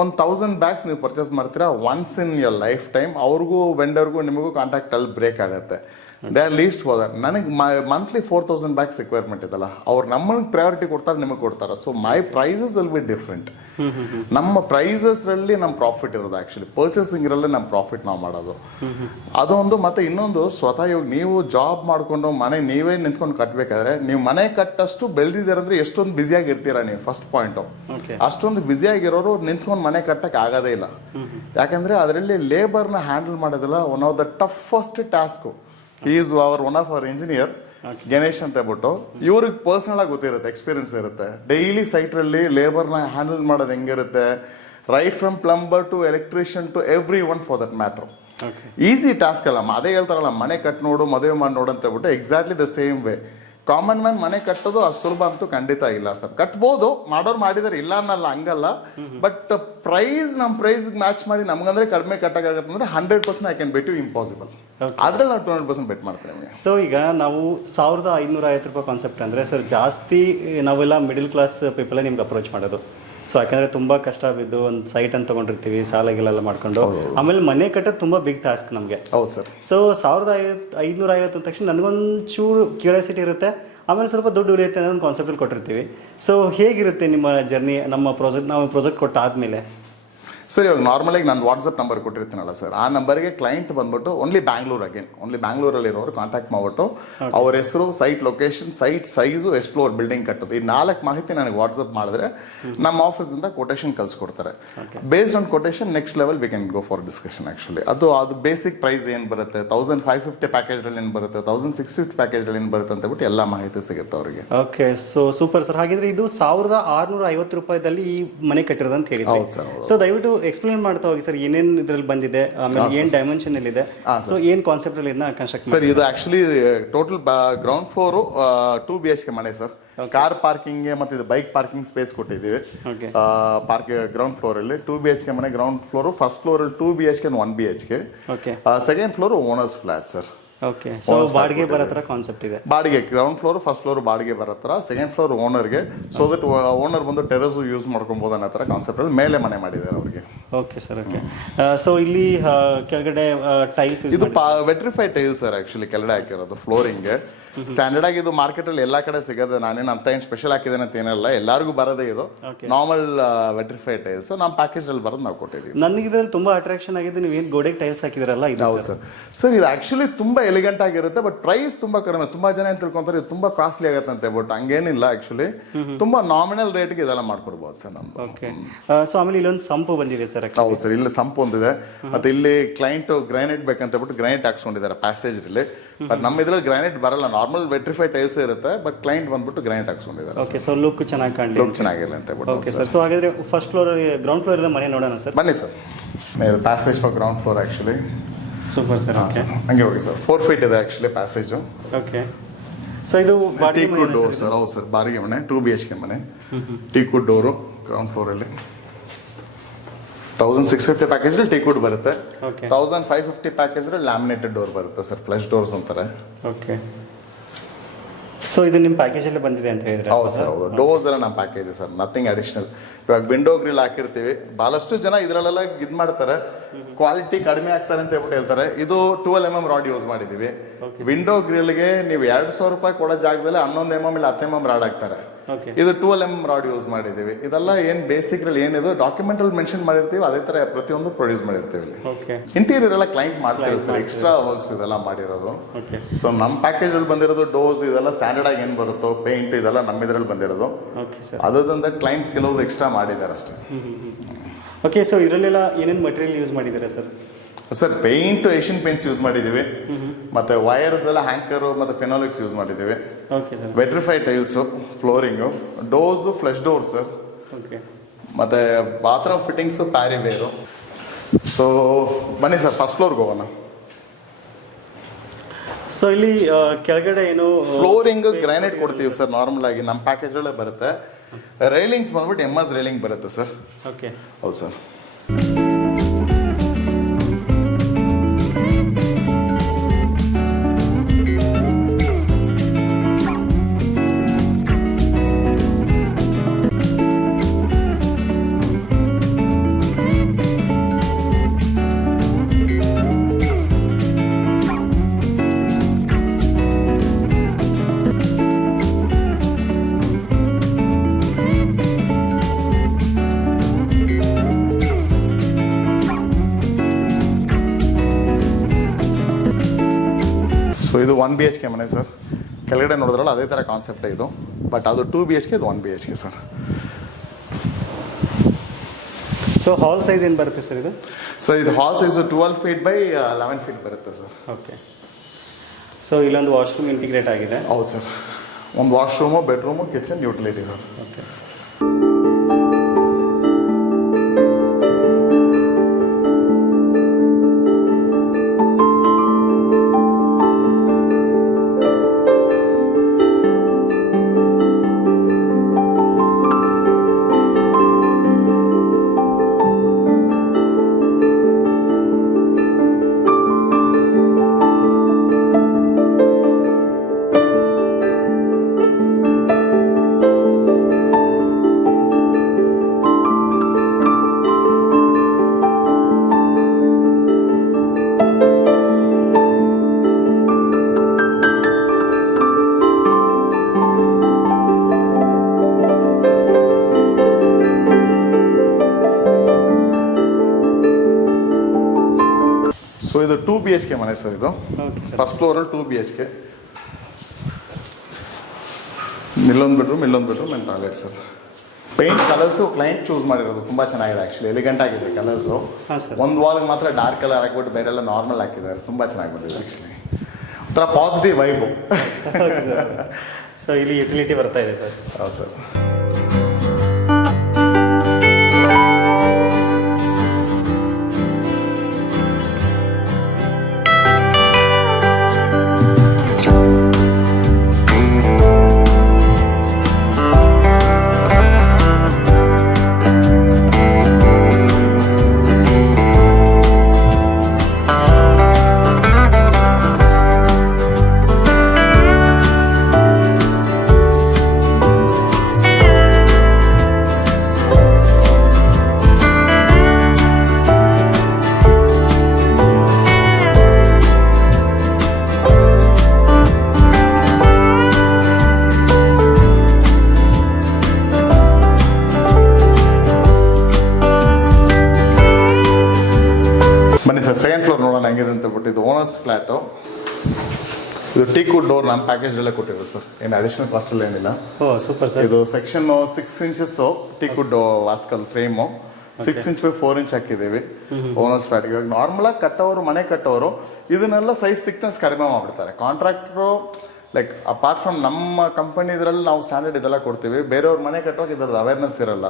ಒಂದು ತೌಸಂಡ್ ಬ್ಯಾಗ್ಸ್ ನೀವು ಪರ್ಚೇಸ್ ಮಾಡ್ತೀರಾ once in year life time ಅವ್ರಿಗೂ ವೆಂಡರ್ಗೂ ನಿಮಗೂ ಕಾಂಟ್ಯಾಕ್ಟ್ ಅಲ್ಲಿ ಬ್ರೇಕ್ ಆಗುತ್ತೆ. ದೇ ಆರ್ ಲೀಸ್ಟ್ ಹೋದರ್ ನನಗೆ monthly four thousand bags requirement ಇದಲ್ಲ ಅವ್ರು ನಮಗೆ ಪ್ರಯಾರಿಟಿ ಕೊಡ್ತಾರೆ ನಿಮಗೆ ಕೊಡ್ತಾರೆ. ಸೊ ಮೈ ಪ್ರೈಸಸ್ ಅಲ್ಲಿ ಬಿ ಡಿಫ್ರೆಂಟ್ ನಮ್ಮ ಪ್ರೈಸಸ್ರಲ್ಲಿ ನಮ್ಮ ಪ್ರಾಫಿಟ್ ಇರೋದು ಆ್ಯಕ್ಚುಲಿ ಪರ್ಚೇಸಿಂಗ್ ಇರಲ್ಲೇ ನಮ್ಮ ಪ್ರಾಫಿಟ್ ನಾವು ಮಾಡೋದು. ಅದೊಂದು ಮತ್ತೆ ಇನ್ನೊಂದು ಸ್ವತಃ ಇವಾಗ ನೀವು ಜಾಬ್ ಮಾಡಿಕೊಂಡು ಮನೆ ನೀವೇ ನಿಂತ್ಕೊಂಡು ಕಟ್ಟಬೇಕಾದ್ರೆ ನೀವು ಮನೆ ಕಟ್ಟಷ್ಟು ಬೆಳೆದಿದ್ದೀರಂದ್ರೆ ಎಷ್ಟೊಂದು ಬ್ಯುಸಿಯಾಗಿ ಇರ್ತೀರಾ ನೀವು ಫಸ್ಟ್ ಪಾಯಿಂಟು ಅಷ್ಟೊಂದು ಬ್ಯುಸಿಯಾಗಿರೋರು ನಿಂತ್ಕೊಂಡು ಮನೆ ಕಟ್ಟಕ್ಕೆ ಆಗೋದೇ ಇಲ್ಲ. ಯಾಕಂದ್ರೆ ಅದರಲ್ಲಿ ಲೇಬರ್ನ ಹ್ಯಾಂಡಲ್ ಮಾಡೋದಿಲ್ಲ one of the toughest task is our one of our engineer Ganesh ಅಂತ ಬಿಟ್ಟು ಇವ್ರಿಗೆ ಪರ್ಸನಲ್ ಆಗಿ ಗೊತ್ತಿರುತ್ತೆ ಎಕ್ಸ್ಪೀರಿಯನ್ಸ್ ಇರುತ್ತೆ. ಡೈಲಿ ಸೈಟ್ರಲ್ಲಿ ಲೇಬರ್ನ ಹ್ಯಾಂಡಲ್ ಮಾಡೋದು ಹೆಂಗಿರುತ್ತೆ right from plumber to electrician to everyone for that matter easy task ಅಲ್ಲ ಅದೇ ಹೇಳ್ತಾರಲ್ಲ ಮನೆ ಕಟ್ ನೋಡು ಮದುವೆ ಮಾಡಿ ನೋಡು ಅಂತ ಬಿಟ್ಟು exactly the same way common man ಮನೆ ಕಟ್ಟೋದು ಅಷ್ಟು ಸುಲಭ ಅಂತೂ ಖಂಡಿತ ಇಲ್ಲ ಸರ್. ಕಟ್ಬೋದು ಮಾಡೋರು ಮಾಡಿದಾರೆ ಇಲ್ಲ ಅನ್ನಲ್ಲ ಹಂಗಲ್ಲ. ಬಟ್ ಪ್ರೈಸ್ ನಮ್ಮ ಪ್ರೈಸ್ ಮ್ಯಾಚ್ ಮಾಡಿ ನಮ್ಗಂದ್ರೆ ಕಡಿಮೆ ಕಟ್ಟಕ್ಕಾಗತ್ತೆ ಅಂದ್ರೆ hundred percent I can bet you impossible ಅದ್ರಲ್ಲಿ ನಾವು ಟೂ ಹಂಡ್ರೆಡ್ ಪರ್ಸೆಂಟ್ ಬೆಟ್ ಮಾಡ್ತೇವೆ ಸೊ ಈಗ ನಾವು ಸಾವಿರದ ಐನೂರ ಐವತ್ತು ರೂಪಾಯಿ ಕಾನ್ಸೆಪ್ಟ್ ಅಂದರೆ ಸರ್ ಜಾಸ್ತಿ ನಾವೆಲ್ಲ ಮಿಡಿಲ್ ಕ್ಲಾಸ್ ಪೀಪಲೇ ನಿಮ್ಗೆ ಅಪ್ರೋಚ್ ಮಾಡೋದು. ಸೊ ಯಾಕಂದರೆ ತುಂಬ ಕಷ್ಟ ಬಿದ್ದು ಒಂದು ಸೈಟ್ ಅಂತ ತಗೊಂಡಿರ್ತೀವಿ ಸಾಲ ಗೀಲೆಲ್ಲ ಮಾಡ್ಕೊಂಡು ಆಮೇಲೆ ಮನೆ ಕಟ್ಟೋದು ತುಂಬ ಬಿಗ್ ಟಾಸ್ಕ್ ನಮಗೆ. ಹೌದು ಸರ್ ಸೊ ಸಾವಿರದ ಐವತ್ತು ಐದುನೂರ ಐವತ್ತು ಅಂದ ತಕ್ಷಣ ನನಗೊಂಚೂರು ಕ್ಯೂರಿಯಾಸಿಟಿ ಇರುತ್ತೆ. ಆಮೇಲೆ ಸ್ವಲ್ಪ ದುಡ್ಡು ಉಳಿಯುತ್ತೆ ಅನ್ನೋ ಒಂದು ಕಾನ್ಸೆಪ್ಟಲ್ಲಿ ಕೊಟ್ಟಿರ್ತೀವಿ. ಸೊ ಹೇಗಿರುತ್ತೆ ನಿಮ್ಮ ಜರ್ನಿ ನಮ್ಮ ಪ್ರಾಜೆಕ್ಟ್ ನಾವು ಪ್ರಾಜೆಕ್ಟ್ ಕೊಟ್ಟಾದ್ಮೇಲೆ? ಸರ್ ಇವಾಗ ನಾರ್ಮಲಾಗಿ ನಾನು ವಾಟ್ಸಪ್ ನಂಬರ್ ಕೊಟ್ಟಿರ್ತೀನಲ್ಲ ಸರ್ ಆ ನಂಬರ್ಗೆ ಕ್ಲೈಂಟ್ ಬಂದ್ಬಿಟ್ಟು ಓನ್ಲಿ ಬ್ಯಾಂಗ್ಳೂರ್ ಅಗೇನ್ ಓನ್ಲಿ ಬ್ಯಾಂಗ್ಳೂರಲ್ಲಿ ಇರೋರು ಕಾಂಟ್ಯಾಕ್ಟ್ ಮಾಡ್ಬಿಟ್ಟು ಅವ್ರ ಹೆಸರು ಸೈಟ್ ಲೊಕೇಶನ್ ಸೈಟ್ ಸೈಜು ಎಷ್ಟು ಫ್ಲೋರ್ ಬಿಲ್ಡಿಂಗ್ ಕಟ್ಟೋದು. ಈ ನಾಲ್ಕು ಮಾಹಿತಿ ನನಗೆ ವಾಟ್ಸಪ್ ಮಾಡಿದ್ರೆ ನಮ್ಮ ಆಫೀಸಿಂದ quotation ಕಳಿಸ್ಕೊಡ್ತಾರೆ. Based on quotation next level we can go for discussion actually ಅದು ಅದು ಬೇಸಿಕ್ ಪ್ರೈಸ್ ಏನು ಬರುತ್ತೆ? ತೌಸಂಡ್ ಫೈವ್ ಫಿಫ್ಟಿ ಪ್ಯಾಕೇಜ್ರಲ್ಲಿ ಏನು ಬರುತ್ತೆ? ತೌಸಂಡ್ ಸಿಕ್ಸ್ ಫಿಫ್ಟಿ ಪ್ಯಾಕೇಜ್ರಲ್ಲಿ ಏನು ಬರುತ್ತೆ ಅಂತ ಬಿಟ್ಟು ಎಲ್ಲ ಮಾಹಿತಿ ಸಿಗುತ್ತೆ ಅವರಿಗೆ. ಓಕೆ ಸೊ ಸೂಪರ್ ಸರ್ ಹಾಗಿದ್ರೆ ಇದು ಸಾವಿರದ ಆರುನೂರ ಐವತ್ತು ರೂಪಾಯಿದಲ್ಲಿ ಈ ಮನೆ ಕಟ್ಟಿರೋದು ಅಂತ ಹೇಳಿದ್ರು. ಹೌದು ಸರ್ ಸೊ ದಯವಿಟ್ಟು ಎಕ್ಸ್ಪ್ಲೇನ್ ಮಾಡ್ತಾ ಹೋಗಿ ಸರ್ ಏನೇನು ಇದ್ರಲ್ಲಿ ಬಂದಿದೆ ಆಮೇಲೆ ಏನ್ ಡೈಮೆನ್ಷನ್ ಅಲ್ಲಿ ಇದೆ? ಸೊ ಏನ್ ಕಾನ್ಸೆಪ್ಟ್ ಅಲ್ಲಿ ಇದನ್ನ ಕನ್ಸ್ಟ್ರಕ್ಟ್ ಸರ್ ಇದು actually total ground floor two B H K ಮನೆ ಸರ್. ಕಾರ್ ಪಾರ್ಕಿಂಗ್ ಮತ್ತೆ ಇದು ಬೈಕ್ ಪಾರ್ಕಿಂಗ್ ಸ್ಪೇಸ್ ಕೊಟ್ಟಿದ್ದೀವಿ. ಪಾರ್ಕ್ ಗ್ರೌಂಡ್ ಫ್ಲೋರ್ ಅಲ್ಲಿ ಟೂ ಬಿ ಎಚ್ ಕೆ ಮನೆ ground floor first floor two B H K one B H K second floor owners flat sir okay so ಬಾಡಿಗೆ ಬರೋ ಥರ concept ಇದೆ. ಬಾಡಿಗೆ ಗ್ರೌಂಡ್ ಫ್ಲೋರ್ ಫಸ್ಟ್ ಫ್ಲೋರ್ ಬಾಡಿಗೆ ಬರತ್ರ second floor ಓನರ್ಗೆ ಸೊ ದಟ್ ಓನರ್ ಬಂದು ಟೆರಸ್ ಯೂಸ್ ಮಾಡ್ಕೊಬೋದು ಅನ್ನೋ ಥರ ಕಾನ್ಸೆಪ್ಟ್ ಅಲ್ಲಿ ಮೇಲೆ ಮನೆ ಮಾಡಿದ್ದಾರೆ ಅವ್ರಿಗೆ. ಓಕೆ ಸರ್ ಓಕೆ ಸೊ ಇಲ್ಲಿ ಆ, ಕೆಳಗಡೆ ಟೈಲ್ಸ್ ಇದು ವೆಟ್ರಿಫೈ ಟೈಲ್ ಸರ್ ಆಕ್ಚುಲಿ ಕೆಳಗಡೆ ಹಾಕಿರೋದು ಫ್ಲೋರಿಂಗ್ ಸ್ಟ್ಯಾಂಡರ್ಡ್ ಆಗಿ ಇದು ಮಾರ್ಕೆಟ್ ಅಲ್ಲಿ ಎಲ್ಲಾ ಕಡೆ ಸಿಗದೆ. ನಾನೇನು ಅಂತ ಏನು ಸ್ಪೆಷಲ್ ಹಾಕಿದ್ದೇನೆ ಅಂತ ಏನಿಲ್ಲ ಎಲ್ಲರಿಗೂ ಬರೋದೇ ಇದು. ನಾರ್ಮಲ್ ವೆಟ್ರಿಫೈ ಟೈಲ್ಸ್ ನಮ್ಮ ಪ್ಯಾಕೇಜ್ ಅಲ್ಲಿ ಬರೋದು ನಾವು ಕೊಟ್ಟಿದ್ದೀವಿ ನನಗೆ ಇದ್ರಲ್ಲಿ ತುಂಬಾ ಅಟ್ರಾಕ್ಷನ್ ಆಗಿದೆ ನೀವು ಏನು ಗೋಡೆಗೆ ಟೈಲ್ಸ್ ಹಾಕಿದ್ರಲ್ಲ ಇದು ಹೌದು ಸರ್ ಸರ್ ಇದು ಆಕ್ಚುಲಿ ತುಂಬಾ ಎಲಿಗೆಂಟ್ ಆಗಿರುತ್ತೆ ಬಟ್ ಪ್ರೈಸ್ ತುಂಬಾ ಕಡಿಮೆ. ತುಂಬಾ ಜನ ಏನ್ ತಿಳ್ಕೊಂತಾರೆ ಇದು ತುಂಬಾ ಕಾಸ್ಟ್ಲಿ ಆಗತ್ತಂತೆ ಬಟ್ ಹಂಗೇನಿಲ್ಲ ಆಕ್ಚುಲಿ ತುಂಬಾ ನಾಮಿನಲ್ ರೇಟ್ಗೆ ಇದೆಲ್ಲ ಮಾಡ್ಕೊಡ್ಬೋದು ಸರ್ ನಮ್ದು. ಓಕೆ ಸೊ ಆಮೇಲೆ ಇಲ್ಲೊಂದು ಸಂಪು ಬಂದಿದೆ ಸರ್ ಹೌದು ಸರ್ ಇಲ್ಲಿ ಸಂಪ್ ಒಂದಿದೆ. ಮತ್ತೆ ಇಲ್ಲಿ ಕ್ಲೈಂಟ್ ಗ್ರಾನೈಟ್ ಬೇಕಂತ ಬಿಟ್ಟು ಗ್ರಾನೈಟ್ ಹಾಕ್ಸ್ಕೊಂಡಿದ್ದಾರೆ ಪ್ಯಾಸೇಜ್ ಇಲ್ಲಿ ಬಟ್ ನಮ್ಮ ಇದ್ರಲ್ಲಿ ಗ್ರಾನೈಟ್ ಬರಲ್ಲ. ನಾರ್ಮಲ್ ವೆಟ್ರಿಫೈ ಟೈಲ್ಸ್ ಇರುತ್ತೆ ಬಟ್ ಕ್ಲೈಂಟ್ ಬಂದ್ಬಿಟ್ಟು ಗ್ರಾನೈಟ್ ಹಾಕ್ಸ್ಕೊಂಡಿದ್ದಾರೆ ಓಕೆ ಸೊ ಲುಕ್ ಚೆನ್ನಾಗಿ ಕಾಣಲಿ. ಲುಕ್ ಚೆನ್ನಾಗಿಲ್ಲ ಅಂತ ಬಿಟ್ಟು ಓಕೆ ಸರ್ ಸೊ ಹಾಗಾದ್ರೆ ಫಸ್ಟ್ ಫ್ಲೋರ್ ಗ್ರೌಂಡ್ ಫ್ಲೋರ್ ಮನೆ ನೋಡೋಣ ಸರ್ ಬನ್ನಿ ಸರ್ ಇದು passage for ground floor actually super sir okay ಹಂಗೆ ಹೋಗಿ ಸರ್ ಫೋರ್ ಫೀಟ್ ಇದೆ ಆ್ಯಕ್ಚುಲಿ ಪ್ಯಾಸೇಜು ಓಕೆ ಸೊ ಇದು ಬಾಡಿಗೆ ಟೀ ಕುಡ್ ಡೋರ್ ಸರ್ ಹೌದು ಸರ್ ಬಾರಿಗೆ ಮನೆ ಟೂ ಬಿ ಎಚ್ ಕೆ ಮನೆ. Teak wood door ground ಫ್ಲೋರಲ್ಲಿ thousand six fifty package teak wood ಬರುತ್ತೆ. Thousand five fifty package laminated door ಬರುತ್ತೆ sir flush doors ಅಂತಾರೆ. Okay so ಇದು ನಿಮ್ಮ ಪ್ಯಾಕೇಜಲ್ಲಿ ಬಂದಿದೆ ಅಂತ ಹೇಳಿದ್ರೆ ಹೌದು ಸರ್ ಹೌದು. ಡೋಸ್ ಎಲ್ಲ ನಮ್ಮ ಪ್ಯಾಕೇಜ್ ಸರ್ ನಥಿಂಗ್ ಅಡಿಷನಲ್ ಇವಾಗ ವಿಂಡೋ ಗ್ರಿಲ್ ಹಾಕಿರ್ತೀವಿ. ಬಹಳಷ್ಟು ಜನ ಇದರಲ್ಲೆಲ್ಲ ಇದು ಮಾಡ್ತಾರೆ. ಕ್ವಾಲಿಟಿ ಕಡಿಮೆ ಆಗ್ತಾರೆ ಅಂತ ಹೇಳ್ಬಿಟ್ಟು ಹೇಳ್ತಾರೆ. ಇದು twelve M M rod use ಮಾಡಿದೀವಿ. ವಿಂಡೋ ಗ್ರಿಲ್ಗೆ ನೀವು ಎರಡು ಸಾವಿರ ರೂಪಾಯಿ ಕೊಡೋ ಜಾಗದಲ್ಲಿ ಹನ್ನೊಂದು ಎಂ ಎಂ ಇಲ್ಲ ಹತ್ತು ಎಂ ಎಂ ರಾಡ್ ಹಾಕ್ತಾರೆ. ಇದು ಟುವೆಲ್ ಎಂ ರಾಡ್ ಯೂಸ್ ಮಾಡಿದೀವಿ. ಇದೆಲ್ಲ ಏನ್ ಬೇಸಿಕ್ ಏನಿದೆ? ಡಾಕ್ಯುಮೆಂಟ್ ಅಲ್ಲಿ ಮೆನ್ಷನ್ ಮಾಡಿರ್ತೀವಿ. ಅದೇ ತರ ಪ್ರತಿಯೊಂದು ಪ್ರೊಡ್ಯೂಸ್ ಮಾಡಿರ್ತೀವಿ ಇಂಟೀರಿಯರ್ ಎಲ್ಲ ಕ್ಲೈಂಟ್ ಮಾಡ್ಸಿರೋದು ಸರ್. ಎಕ್ಸ್ಟ್ರಾ ವರ್ಕ್ಸ್ ಇದೆಲ್ಲ ಮಾಡಿರೋದು. ಸೊ ನಮ್ಮ ಪ್ಯಾಕೇಜ್ ಅಲ್ಲಿ ಬಂದಿರೋದು ಡೋಸ್ ಇದೆಲ್ಲ ಸ್ಟ್ಯಾಂಡರ್ಡ್ ಆಗಿ ಏನ್ ಬರುತ್ತೋ ಪೇಂಟ್ ಇದೆಲ್ಲ ನಮ್ಮ ಇದ್ರಲ್ಲಿ ಬಂದಿರೋದು ಅದರಿಂದ ಕ್ಲೈಂಟ್ಸ್ ಕೆಲವು ಎಕ್ಸ್ಟ್ರಾ ಮಾಡಿದ್ದಾರೆ ಅಷ್ಟೇ ಓಕೆ ಸೊ ಇದರಲ್ಲೆಲ್ಲ ಏನೇನು ಮಟೀರಿಯಲ್ ಯೂಸ್ ಮಾಡಿದ್ದೀರಾ sir sir paint Asian Paints use ಮಾಡಿದ್ದೀವಿ ಮತ್ತೆ ವೈರ್ಸ್ ಎಲ್ಲ ಹ್ಯಾಂಕರು ಮತ್ತೆ ಫಿನಾಲಿಕ್ಸ್ ಯೂಸ್ ಮಾಡಿದ್ದೀವಿ okay sir vitrified tiles flooring doors flush door sir okay ಮತ್ತೆ bathroom fittings Parryware so ಬನ್ನಿ ಸರ್ ಫಸ್ಟ್ ಫ್ಲೋರ್ಗೆ ಹೋಗೋಣ. ಸೊ ಇಲ್ಲಿ ಕೆಳಗಡೆ ಏನು ಫ್ಲೋರಿಂಗ್ ಗ್ರಾನೈಟ್ ಕೊಡ್ತೀವಿ ಸರ್ ನಾರ್ಮಲ್ ಆಗಿ. ನಮ್ಮ ಪ್ಯಾಕೇಜ್ ಒಳಗೆ ಬರುತ್ತೆ. ರೈಲಿಂಗ್ಸ್ ಬಂದ್ಬಿಟ್ಟು ಎಂ ಎಸ್ ರೈಲಿಂಗ್ ಬರುತ್ತೆ ಸರ್ ಓಕೆ ಹೌದು ಸರ್ ಬಿ ಎಚ್ ಕೆ ಮನೆ ಸರ್. ಕೆಳಗಡೆ ನೋಡಿದ್ರಲ್ಲ ಅದೇ ಥರ ಕಾನ್ಸೆಪ್ಟ್ ಇದು. ಬಟ್ ಅದು ಟೂ ಬಿ ಎಚ್ ಕೆ ಇದು one B H K sir. So hall size ಏನು ಬರುತ್ತೆ ಸರ್ ಇದು? ಸರ್ ಇದು hall size twelve feet by eleven feet ಬರುತ್ತೆ ಸರ್. ಓಕೆ ಸೊ ಇಲ್ಲೊಂದು ವಾಶ್ರೂಮ್ ಇಂಟಿಗ್ರೇಟ್ ಆಗಿದೆ. ಹೌದು ಸರ್. ಒಂದು washroom bedroom kitchen utility sir. Okay sir ಇದು. ಫಸ್ಟ್ ಫ್ಲೋರ್ ಫಸ್ಟ್ ಫ್ಲೋರಲ್ಲಿ ಟೂ ಬಿ ಎಚ್ ಕೆ ಇಲ್ಲೊಂದು ಬೆಡ್ರೂಮ್ ಇಲ್ಲೊಂದು bedroom and toilet sir paint colours client choose ಮಾಡಿರೋದು. ತುಂಬ ಚೆನ್ನಾಗಿದೆ ಆ್ಯಕ್ಚುಲಿ ಎಲಿಗೆಂಟ್ ಆಗಿದೆ ಕಲರ್ಸು ಒಂದು ವಾಲ್ಗೆ ಮಾತ್ರ ಡಾರ್ಕ್ ಕಲರ್ ಹಾಕ್ಬಿಟ್ಟು ಬೇರೆಲ್ಲ ನಾರ್ಮಲ್ ಹಾಕಿದ್ದಾರೆ. ತುಂಬ ಚೆನ್ನಾಗಿ ಬಂದಿದೆ ಆ್ಯಕ್ಚುಲಿ ಒಂಥರ ಪಾಸಿಟಿವ್ ವೈಬು ಸೊ ಇಲ್ಲಿ ಯುಟಿಲಿಟಿ ಬರ್ತಾ ಇದೆ ಸರ್ ಹೌದು ಸರ್ ಓನರ್ಸ್ ಫ್ಲ್ಯಾಟು ಇದು ಟೀಕುಡ್ ಡೋರ್ ನಮ್ಮ ಪ್ಯಾಕೇಜಲ್ಲೇ ಕೊಟ್ಟಿರೋದು ಸರ್ ಏನು ಅಡಿಷನಲ್ ಕಾಸ್ಟಲ್ಲಿ ಏನಿಲ್ಲ. ಓ ಸೂಪರ್ ಸರ್ ಇದು section six inches teak wood ವಾಸ್ಕಲ್ frame six inch by four inch ಹಾಕಿದ್ದೀವಿ. ಓನರ್ಸ್ ಫ್ಲಾಟ್ ಇವಾಗ ನಾರ್ಮಲ್ ಆಗಿ ಕಟ್ಟೋರು ಮನೆ ಕಟ್ಟೋರು ಇದನ್ನೆಲ್ಲ ಸೈಜ್ ಥಿಕ್ನೆಸ್ ಕಡಿಮೆ ಮಾಡ್ಬಿಡ್ತಾರೆ. ಕಾಂಟ್ರಾಕ್ಟ್ರು ಲೈಕ್ ಅಪಾರ್ಟ್ ಫ್ರಮ್ ನಮ್ಮ ಕಂಪನಿ ಇದರಲ್ಲಿ ನಾವು ಸ್ಟ್ಯಾಂಡರ್ಡ್ ಇದೆಲ್ಲ ಕೊಡ್ತೀವಿ. ಬೇರೆಯವ್ರ ಮನೆ ಕಟ್ಟೋಕೆ ಇದ್ರದ್ದು ಅವೇರ್ನೆಸ್ ಇರಲ್ಲ.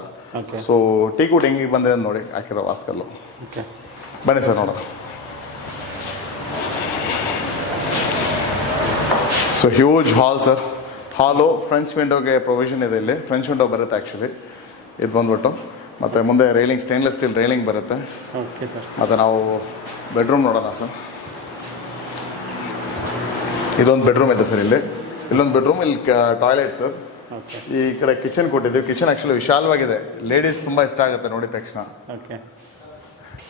ಸೊ ಟೀ ಕುಡ್ ಹೆಂಗೆ ಬಂದಿದೆ ನೋಡಿ ಹಾಕಿರೋ ವಾಸ್ಕಲ್ಲು. ಬನ್ನಿ ಸರ್ ನೋಡೋಣ. So huge hall sir hall French ವಿಂಡೋಗೆ provision ಇದೆ ಇಲ್ಲಿ. ಫ್ರೆಂಚ್ ವಿಂಡೋ ಬರುತ್ತೆ ಆ್ಯಕ್ಚುಲಿ ಇದು ಬಂದ್ಬಿಟ್ಟು. ಮತ್ತು ಮುಂದೆ ರೈಲಿಂಗ್ ಸ್ಟೇನ್ಲೆಸ್ ಸ್ಟೀಲ್ ರೈಲಿಂಗ್ ಬರುತ್ತೆ. ಓಕೆ ಸರ್ ಮತ್ತು ನಾವು ಬೆಡ್ರೂಮ್ ನೋಡೋಣ ಸರ್ ಇದೊಂದು ಬೆಡ್ರೂಮ್ ಇದೆ ಸರ್ ಇಲ್ಲಿ. ಇಲ್ಲೊಂದು ಬೆಡ್ರೂಮ್ ಇಲ್ಲಿ ಟಾಯ್ಲೆಟ್ ಸರ್ ಈ ಕಡೆ ಕಿಚನ್ ಕೊಟ್ಟಿದ್ದೀವಿ. ಕಿಚನ್ ಆ್ಯಕ್ಚುಲಿ ವಿಶಾಲವಾಗಿದೆ. ಲೇಡೀಸ್ ತುಂಬ ಇಷ್ಟ ಆಗುತ್ತೆ ನೋಡಿದ ತಕ್ಷಣ. ಓಕೆ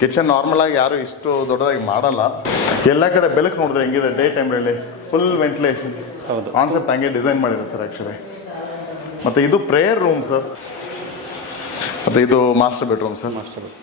ಕಿಚನ್ ನಾರ್ಮಲ್ ಆಗಿ ಯಾರು ಇಷ್ಟು ದೊಡ್ಡದಾಗಿ ಮಾಡಲ್ಲ. ಎಲ್ಲ ಕಡೆ ಬೆಳಕು ನೋಡಿದ್ರೆ ಹೆಂಗಿದೆ ಡೇ ಟೈಮ್ರಲ್ಲಿ ಫುಲ್ ವೆಂಟಿಲೇಷನ್ ಹೌದು. ಕಾನ್ಸೆಪ್ಟ್ ಹಂಗೆ ಡಿಸೈನ್ ಮಾಡಿದೆ ಸರ್ ಆ್ಯಕ್ಚುಲಿ ಮತ್ತು ಇದು ಪ್ರೇಯರ್ ರೂಮ್ ಸರ್ ಮತ್ತು ಇದು ಮಾಸ್ಟರ್ ಬೆಡ್ರೂಮ್ ಸರ್ ಮಾಸ್ಟರ್ ಬನ್ನಿ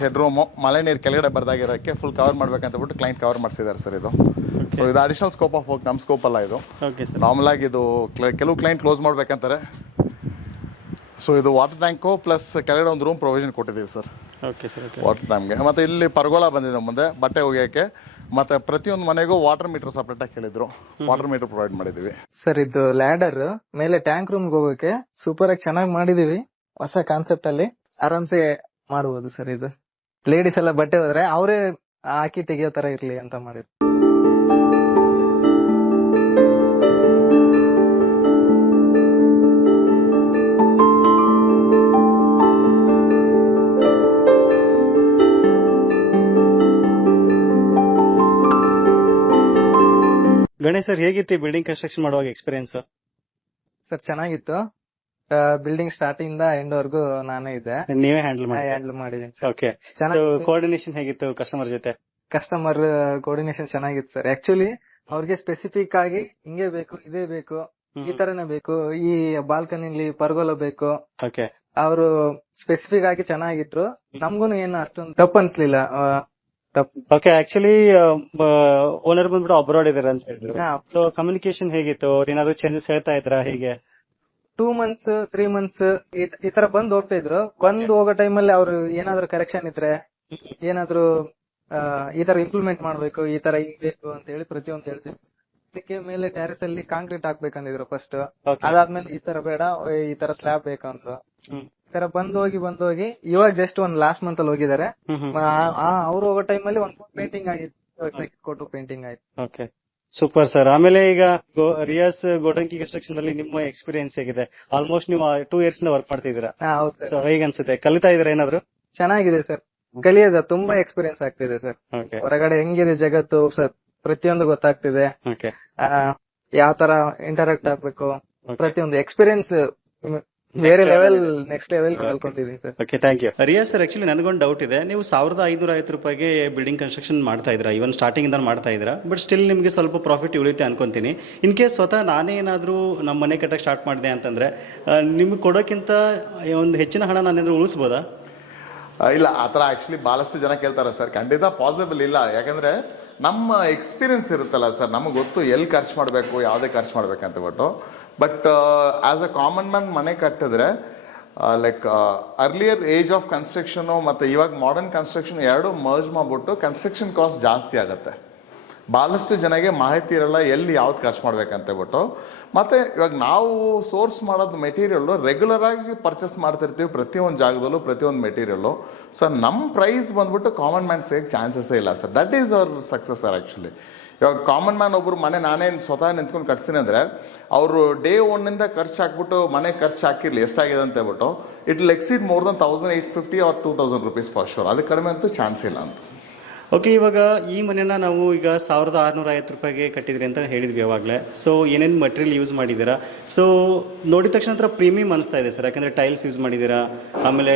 ಸ್ಟೇರ್ಗೇಸ್ ಹೆಡ್ ರೂಮು ಮಳೆ ನೀರು ಕೆಳಗಡೆ ಬರ್ದಾಗಿರೋಕ್ಕೆ ಫುಲ್ ಕವರ್ ಮಾಡ್ಬೇಕಂತ ಬಿಟ್ಟು ಕ್ಲೈಂಟ್ ಕವರ್ ಮಾಡಿಸಿದ್ದಾರೆ ಸರ್ ಇದು. ಸೊ ಇದು ಅಡಿಷನಲ್ ಸ್ಕೋಪ್ ಆಫ್ ವರ್ಕ್ ನಮ್ಮ ಸ್ಕೋಪ್ ಅಲ್ಲ ಇದು. ಓಕೆ ಸರ್ ನಾರ್ಮಲ್ ಆಗಿ ಇದು ಕ್ಲ- ಕೆಲವು ಕ್ಲೈಂಟ್ ಕ್ಲೋಸ್ ಮಾಡ್ಬೇಕಂತಾರೆ. ಸೊ ಇದು ವಾಟರ್ ಟ್ಯಾಂಕು ಪ್ಲಸ್ ಕೆಳಗಡೆ ಒಂದು ರೂಮ್ ಪ್ರೊವಿಷನ್ ಕೊಟ್ಟಿದ್ದೀವಿ sir okay sir okay water ಟ್ಯಾಂಕ್ಗೆ ಮತ್ತು ಇಲ್ಲಿ ಪರ್ಗೋಳ ಬಂದಿದೆ ಮುಂದೆ ಬಟ್ಟೆ ಒಗೆಯೋಕ್ಕೆ. ಮತ್ತು ಪ್ರತಿಯೊಂದು ಮನೆಗೂ ವಾಟರ್ ಮೀಟರ್ ಸಪ್ರೇಟಾಗಿ ಕೇಳಿದ್ರು ವಾಟರ್ ಮೀಟರ್ ಪ್ರೊವೈಡ್ ಮಾಡಿದ್ದೀವಿ. ಸರ್ ಇದು ಲ್ಯಾಡರ್ ಮೇಲೆ ಟ್ಯಾಂಕ್ ರೂಮ್ ಹೋಗೋಕೆ ಸೂಪರ್ ಆಗಿ ಚೆನ್ನಾಗಿ ಮಾಡಿದೀವಿ ಹೊಸ ಕಾನ್ಸೆಪ್ಟ್ ಅಲ್ಲಿ. ಆರಾಮ್ಸೆ ಮಾಡಬಹುದು ಸರ್ ಇದು. ಲೇಡೀಸ್ ಎಲ್ಲ ಬಟ್ಟೆ ಹೋದ್ರೆ ಅವರೇ ಹಾಕಿ ತೆಗಿಯೋ ತರ ಇರ್ಲಿ ಅಂತ ಮಾಡಿದ್ರು. ಗಣೇಶ್ ಸರ್ ಹೇಗಿತ್ತು ಬಿಲ್ಡಿಂಗ್ ಕನ್ಸ್ಟ್ರಕ್ಷನ್ ಮಾಡುವಾಗ ಎಕ್ಸ್ಪೀರಿಯನ್ಸ್ ಸರ್ ಚೆನ್ನಾಗಿತ್ತು. ಬಿಲ್ಡಿಂಗ್ ಸ್ಟಾರ್ಟಿಂಗ್ ಇಂದ ಎಂಡ್ ವರ್ಗು ನಾನೇ ಇದ್ದೆ. ನೀವೇ ಹ್ಯಾಂಡಲ್ ಮಾಡಿ ಹ್ಯಾಂಡಲ್ ಮಾಡಿದೀನಿ ಓಕೆ ಕೋಆರ್ಡಿನೇಷನ್ ಹೇಗಿತ್ತು ಕಸ್ಟಮರ್ ಜೊತೆ? ಕಸ್ಟಮರ್ ಕೋರ್ಡಿನೇಷನ್ ಚೆನ್ನಾಗಿತ್ತು ಸರ್. ಆಕ್ಚುಲಿ ಅವ್ರಿಗೆ ಸ್ಪೆಸಿಫಿಕ್ ಆಗಿ ಹಿಂಗೆ ಬೇಕು ಇದೇ ಬೇಕು ಈ ತರನೇ ಬೇಕು ಈ ಬಾಲ್ಕನಿಲಿ ಪರ್ಗೋಲ ಬೇಕು. ಓಕೆ ಅವರು ಸ್ಪೆಸಿಫಿಕ್ ಆಗಿ ಚೆನ್ನಾಗಿದ್ರು ನಮ್ಗೂನು ಏನು ಅಷ್ಟೊಂದು ತಪ್ಪು ಅನ್ಸ್ಲಿಲ್ಲ. ಓಕೆ ಆಕ್ಚುಲಿ ಓನರ್ ಬಂದ್ಬಿಟ್ಟು ಅಬ್ರಾಡ್ ಇದಾರೆ ಅಂತ ಹೇಳಿದ್ರು. ಸೊ ಕಮ್ಯುನಿಕೇಶನ್ ಹೇಗಿತ್ತು? ಏನಾದ್ರು ಚೇಂಜಸ್ ಹೇಳ್ತಾ ಇದ್ರ? ಹೇಗೆ? ಟೂ ಮಂತ್ಸ್ ತ್ರೀ ಮಂತ್ಸ್ ಈ ತರ ಬಂದ್ ಹೋಗ್ತಾ ಇದ್ರು. ಬಂದ್ ಹೋಗೋ ಟೈಮಲ್ಲಿ ಅವ್ರು ಏನಾದ್ರು ಕರೆಕ್ಷನ್ ಇದ್ರೆ ಏನಾದ್ರು ಈ ತರ ಇಂಪ್ಲಿಮೆಂಟ್ ಮಾಡ್ಬೇಕು ಈ ತರ ಬೇಕು ಅಂತ ಹೇಳಿ ಪ್ರತಿಯೊಂದು ಹೇಳ್ತೀವಿ. ಅದಕ್ಕೆ ಮೇಲೆ ಟ್ಯಾರಿಸ್ ಅಲ್ಲಿ ಕಾಂಕ್ರೀಟ್ ಹಾಕ್ಬೇಕಂದಿದ್ರು ಫಸ್ಟ್ ಅದಾದ್ಮೇಲೆ ಈ ತರ ಬೇಡ ಈ ತರ ಸ್ಲ್ಯಾಬ್ ಬೇಕು ಅಂತ. ಈ ತರ ಬಂದ್ ಹೋಗಿ ಬಂದ್ ಹೋಗಿ ಇವಾಗ ಜಸ್ಟ್ ಒಂದ್ ಲಾಸ್ಟ್ ಮಂತ್ ಅಲ್ಲಿ ಹೋಗಿದ್ದಾರೆ. ಅವ್ರು ಹೋಗೋ ಟೈಮಲ್ಲಿ ಒಂದ್ ಪೇಂಟಿಂಗ್ ಆಗಿತ್ತು ಕೊಟ್ಟು ಪೇಂಟಿಂಗ್ ಆಯ್ತು. ಸೂಪರ್ ಸರ್ ಆಮೇಲೆ ಈಗ ರಿಯಾಸ್ ಗೋಡಂಕಿ ಕನ್ಸ್ಟ್ರಕ್ಷನ್ ಅಲ್ಲಿ ನಿಮ್ಮ ಎಕ್ಸ್ಪೀರಿಯನ್ಸ್ ಹೇಗಿದೆ? ಆಲ್ಮೋಸ್ಟ್ ನೀವು ಟೂ ಇಯರ್ಸ್ ಇಂದ ವರ್ಕ್ ಮಾಡ್ತಿದ್ದೀರಾ ಹಾ ಹೌದು ಸರ್ ಸೊ ಅನ್ಸುತ್ತೆ? ಕಲಿತಾ ಇದ್ರ ಏನಾದ್ರು? ಚೆನ್ನಾಗಿದೆ ಸರ್ ಕಲಿಯೋದ ತುಂಬಾ ಎಕ್ಸ್ಪೀರಿಯನ್ಸ್ ಆಗ್ತಿದೆ ಸರ್ ಓಕೆ ಹೊರಗಡೆ ಹೆಂಗಿದೆ ಜಗತ್ತು ಸರ್ ಪ್ರತಿಯೊಂದು ಗೊತ್ತಾಗ್ತಿದೆ. ಓಕೆ ಯಾವ ತರ ಇಂಟರಾಕ್ಟ್ ಆಗ್ಬೇಕು? ಪ್ರತಿಯೊಂದು ಎಕ್ಸ್ಪೀರಿಯನ್ಸ್ ಬೇರೆ level next level ಕಲ್ಕೊಂಡಿದೀನಿ sir okay thank you Riya sir actually ನನಗೊಂದು ಡೌಟ್ ಇದೆ. ನೀವು ಸಾವಿರದ ಐನೂರ ಐವತ್ತು ರೂಪಾಯಿಗೆ ಬಿಲ್ಡಿಂಗ್ ಕನ್ಸ್ಟ್ರಕ್ಷನ್ ಮಾಡ್ತಾ ಇದ್ದೀರಾ? ಇವನ್ ಸ್ಟಾರ್ಟಿಂಗ್ ಇಂದ ಮಾಡ್ತಾ ಇದ್ದೀರಾ? ಬಟ್ ಸ್ಟಿಲ್ ನಿಮಗೆ ಸ್ವಲ್ಪ ಪ್ರಾಫಿಟ್ ಉಳಿತೆ ಅನ್ಕೊಂತೀನಿ. ಇನ್ ಕೇಸ್ ಸ್ವತಃ ನಾನೇ ಏನಾದರೂ ನಮ್ಮ ಮನೆ ಕಟ್ಟಕ್ಕೆ ಸ್ಟಾರ್ಟ್ ಮಾಡಿದೆ ಅಂತಂದ್ರೆ ನಿಮ್ಗೆ ಕೊಡೋಕ್ಕಿಂತ ಒಂದು ಹೆಚ್ಚಿನ ಹಣ ನಾನೇನಾದ್ರು ಉಳಿಸ್ಬೋದಾ? ಇಲ್ಲ, ಆ ಥರ ಆ್ಯಕ್ಚುಲಿ ಭಾಳಷ್ಟು ಜನ ಕೇಳ್ತಾರೆ ಸರ್ ಖಂಡಿತ ಪಾಸಿಬಲ್ ಇಲ್ಲ. ಯಾಕಂದರೆ ನಮ್ಮ ಎಕ್ಸ್ಪೀರಿಯನ್ಸ್ ಇರುತ್ತಲ್ಲ ಸರ್ ನಮಗೆ ಗೊತ್ತು ಎಲ್ಲಿ ಖರ್ಚು ಮಾಡಬೇಕು, ಯಾವುದೇ ಖರ್ಚು ಮಾಡಬೇಕಂತ ಬಿಟ್ಟು but as a common man ಮನೆ ಕಟ್ಟಿದ್ರೆ like earlier age of construction ಮತ್ತು ಇವಾಗ ಮಾಡರ್ನ್ ಕನ್ಸ್ಟ್ರಕ್ಷನ್ ಎರಡೂ ಮರ್ಜ್ ಮಾಡಿಬಿಟ್ಟು ಕನ್ಸ್ಟ್ರಕ್ಷನ್ ಕಾಸ್ಟ್ ಜಾಸ್ತಿ ಆಗುತ್ತೆ. ಭಾಳಷ್ಟು ಜನಗೆ ಮಾಹಿತಿ ಇರಲ್ಲ, ಎಲ್ಲಿ ಯಾವ್ದು ಖರ್ಚು ಮಾಡ್ಬೇಕಂತ ಹೇಳ್ಬಿಟ್ಟು. ಮತ್ತೆ ಇವಾಗ ನಾವು ಸೋರ್ಸ್ ಮಾಡೋದು ಮೆಟೀರಿಯಲ್ಲು ರೆಗ್ಯುಲರ್ ಆಗಿ ಪರ್ಚೇಸ್ ಮಾಡ್ತಿರ್ತೀವಿ ಪ್ರತಿಯೊಂದು ಜಾಗದಲ್ಲೂ, ಪ್ರತಿಯೊಂದು ಮೆಟೀರಿಯಲ್ಲು ಸರ್ ನಮ್ಮ ಪ್ರೈಸ್ ಬಂದ್ಬಿಟ್ಟು ಕಾಮನ್ ಮ್ಯಾನ್ ಸೇಕ್ ಚಾನ್ಸಸ್ಸೇ ಇಲ್ಲ sir that is our success sir actually ಇವಾಗ ಕಾಮನ್ ಮ್ಯಾನ್ ಒಬ್ಬರು ಮನೆ ನಾನೇ ಸ್ವತಃ ನಿಂತ್ಕೊಂಡು ಕಟ್ಸಿನಿ ಅಂದರೆ, ಅವರು ಡೇ ಒನ್ನಿಂದ ಖರ್ಚು ಹಾಕ್ಬಿಟ್ಟು ಮನೆ ಖರ್ಚು ಹಾಕಿರ್ಲಿ, ಎಷ್ಟಾಗಿದೆ ಅಂತ ಹೇಳ್ಬಿಟ್ಟು it exceed more than thousand eight fifty or two thousand rupees for sure ಅದು ಕಡಿಮೆ ಅಂತೂ ಚಾನ್ಸ್ ಇಲ್ಲ ಅಂತ. ಓಕೆ ಇವಾಗ ಈ ಮನೆನ ನಾವು ಈಗ ಸಾವಿರದ ಆರುನೂರ ಐವತ್ತು ರೂಪಾಯಿಗೆ ಕಟ್ಟಿದ್ರಿ ಅಂತ ಹೇಳಿದ್ವಿ ಯಾವಾಗಲೇ ಸೊ ಏನೇನು ಮಟೀರಿಯಲ್ ಯೂಸ್ ಮಾಡಿದ್ದೀರಾ? ಸೊ ನೋಡಿದ ತಕ್ಷಣ ಹತ್ರ ಪ್ರೀಮಿಯಂ ಅನಿಸ್ತಾ ಇದೆ ಸರ್. ಯಾಕಂದರೆ ಟೈಲ್ಸ್ ಯೂಸ್ ಮಾಡಿದ್ದೀರಾ? ಆಮೇಲೆ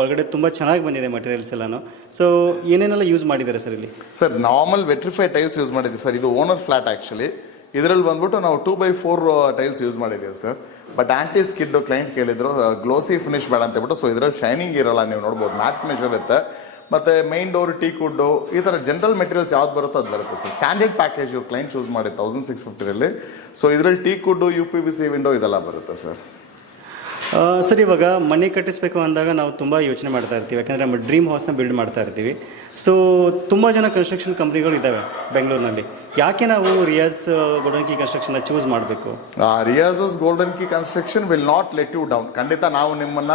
ಒಳಗಡೆ ತುಂಬ ಚೆನ್ನಾಗಿ ಬಂದಿದೆ ಮಟೀರಿಯಲ್ಸ್ ಎಲ್ಲನೂ. ಸೊ ಏನೇನೆಲ್ಲ ಯೂಸ್ ಮಾಡಿದ್ದೀರಾ ಸರ್ ಇಲ್ಲಿ? Sir normal vitrify tiles use ಮಾಡಿದ್ದೀವಿ ಸರ್. ಇದು ಓನರ್ ಫ್ಲಾಟ್ ಆ್ಯಕ್ಚುಲಿ ಇದರಲ್ಲಿ ಬಂದ್ಬಿಟ್ಟು ನಾವು two by four tiles use ಮಾಡಿದ್ದೀವಿ sir. But anti skid client ಕೇಳಿದ್ರು ಗ್ಲೋಸಿ ಫಿನಿಶ್ ಬೇಡ ಅಂತ ಹೇಳ್ಬಿಟ್ಟು. ಸೊ ಇದರಲ್ಲಿ ಶೈನಿಂಗ್ ಇರಲ್ಲ, ನೀವು ನೋಡ್ಬೋದು. ಮ್ಯಾಟ್ ಫಿನಿಶ್ ಇರುತ್ತೆ. ಮತ್ತೆ ಮೈನ್ ಡೋರ್ ಟೀ ಕುಡ್ಡು ಈ ಥರ ಜನರಲ್ ಮೆಟೀರಿಯಲ್ಸ್ ಯಾವ್ದು ಬರುತ್ತೋ ಅದು ಬರುತ್ತೆ sir standard package client choose ಮಾಡಿ ತೌಸಂಡ್ ಸಿಕ್ಸ್ ಫಿಫ್ಟಿರಲ್ಲಿ ಸೊ ಇದರಲ್ಲಿ teak wood U P V C window ಇದೆಲ್ಲ ಬರುತ್ತೆ ಸರ್ ಸರ್ ಇವಾಗ ಮನೆ ಕಟ್ಟಿಸ್ಬೇಕು ಅಂದಾಗ ನಾವು ತುಂಬ ಯೋಚನೆ ಮಾಡ್ತಾ ಇರ್ತೀವಿ. ಯಾಕಂದರೆ ನಮ್ಮ ಡ್ರೀಮ್ ಹೌಸ್ನ ಬಿಲ್ಡ್ ಮಾಡ್ತಾ ಇರ್ತೀವಿ. ಸೊ ತುಂಬ ಜನ ಕನ್ಸ್ಟ್ರಕ್ಷನ್ ಕಂಪ್ನಿಗಳು ಇದ್ದಾವೆ ಬೆಂಗಳೂರಿನಲ್ಲಿ. ಯಾಕೆ ನಾವು ರಿಯಾಜ್ ಕಿ ಕನ್ಸ್ಟ್ರಕ್ಷನ್ನ ಚೂಸ್ ಮಾಡಬೇಕು? Riyas Golden Key construction will not let you down ಖಂಡಿತ ನಾವು ನಿಮ್ಮನ್ನ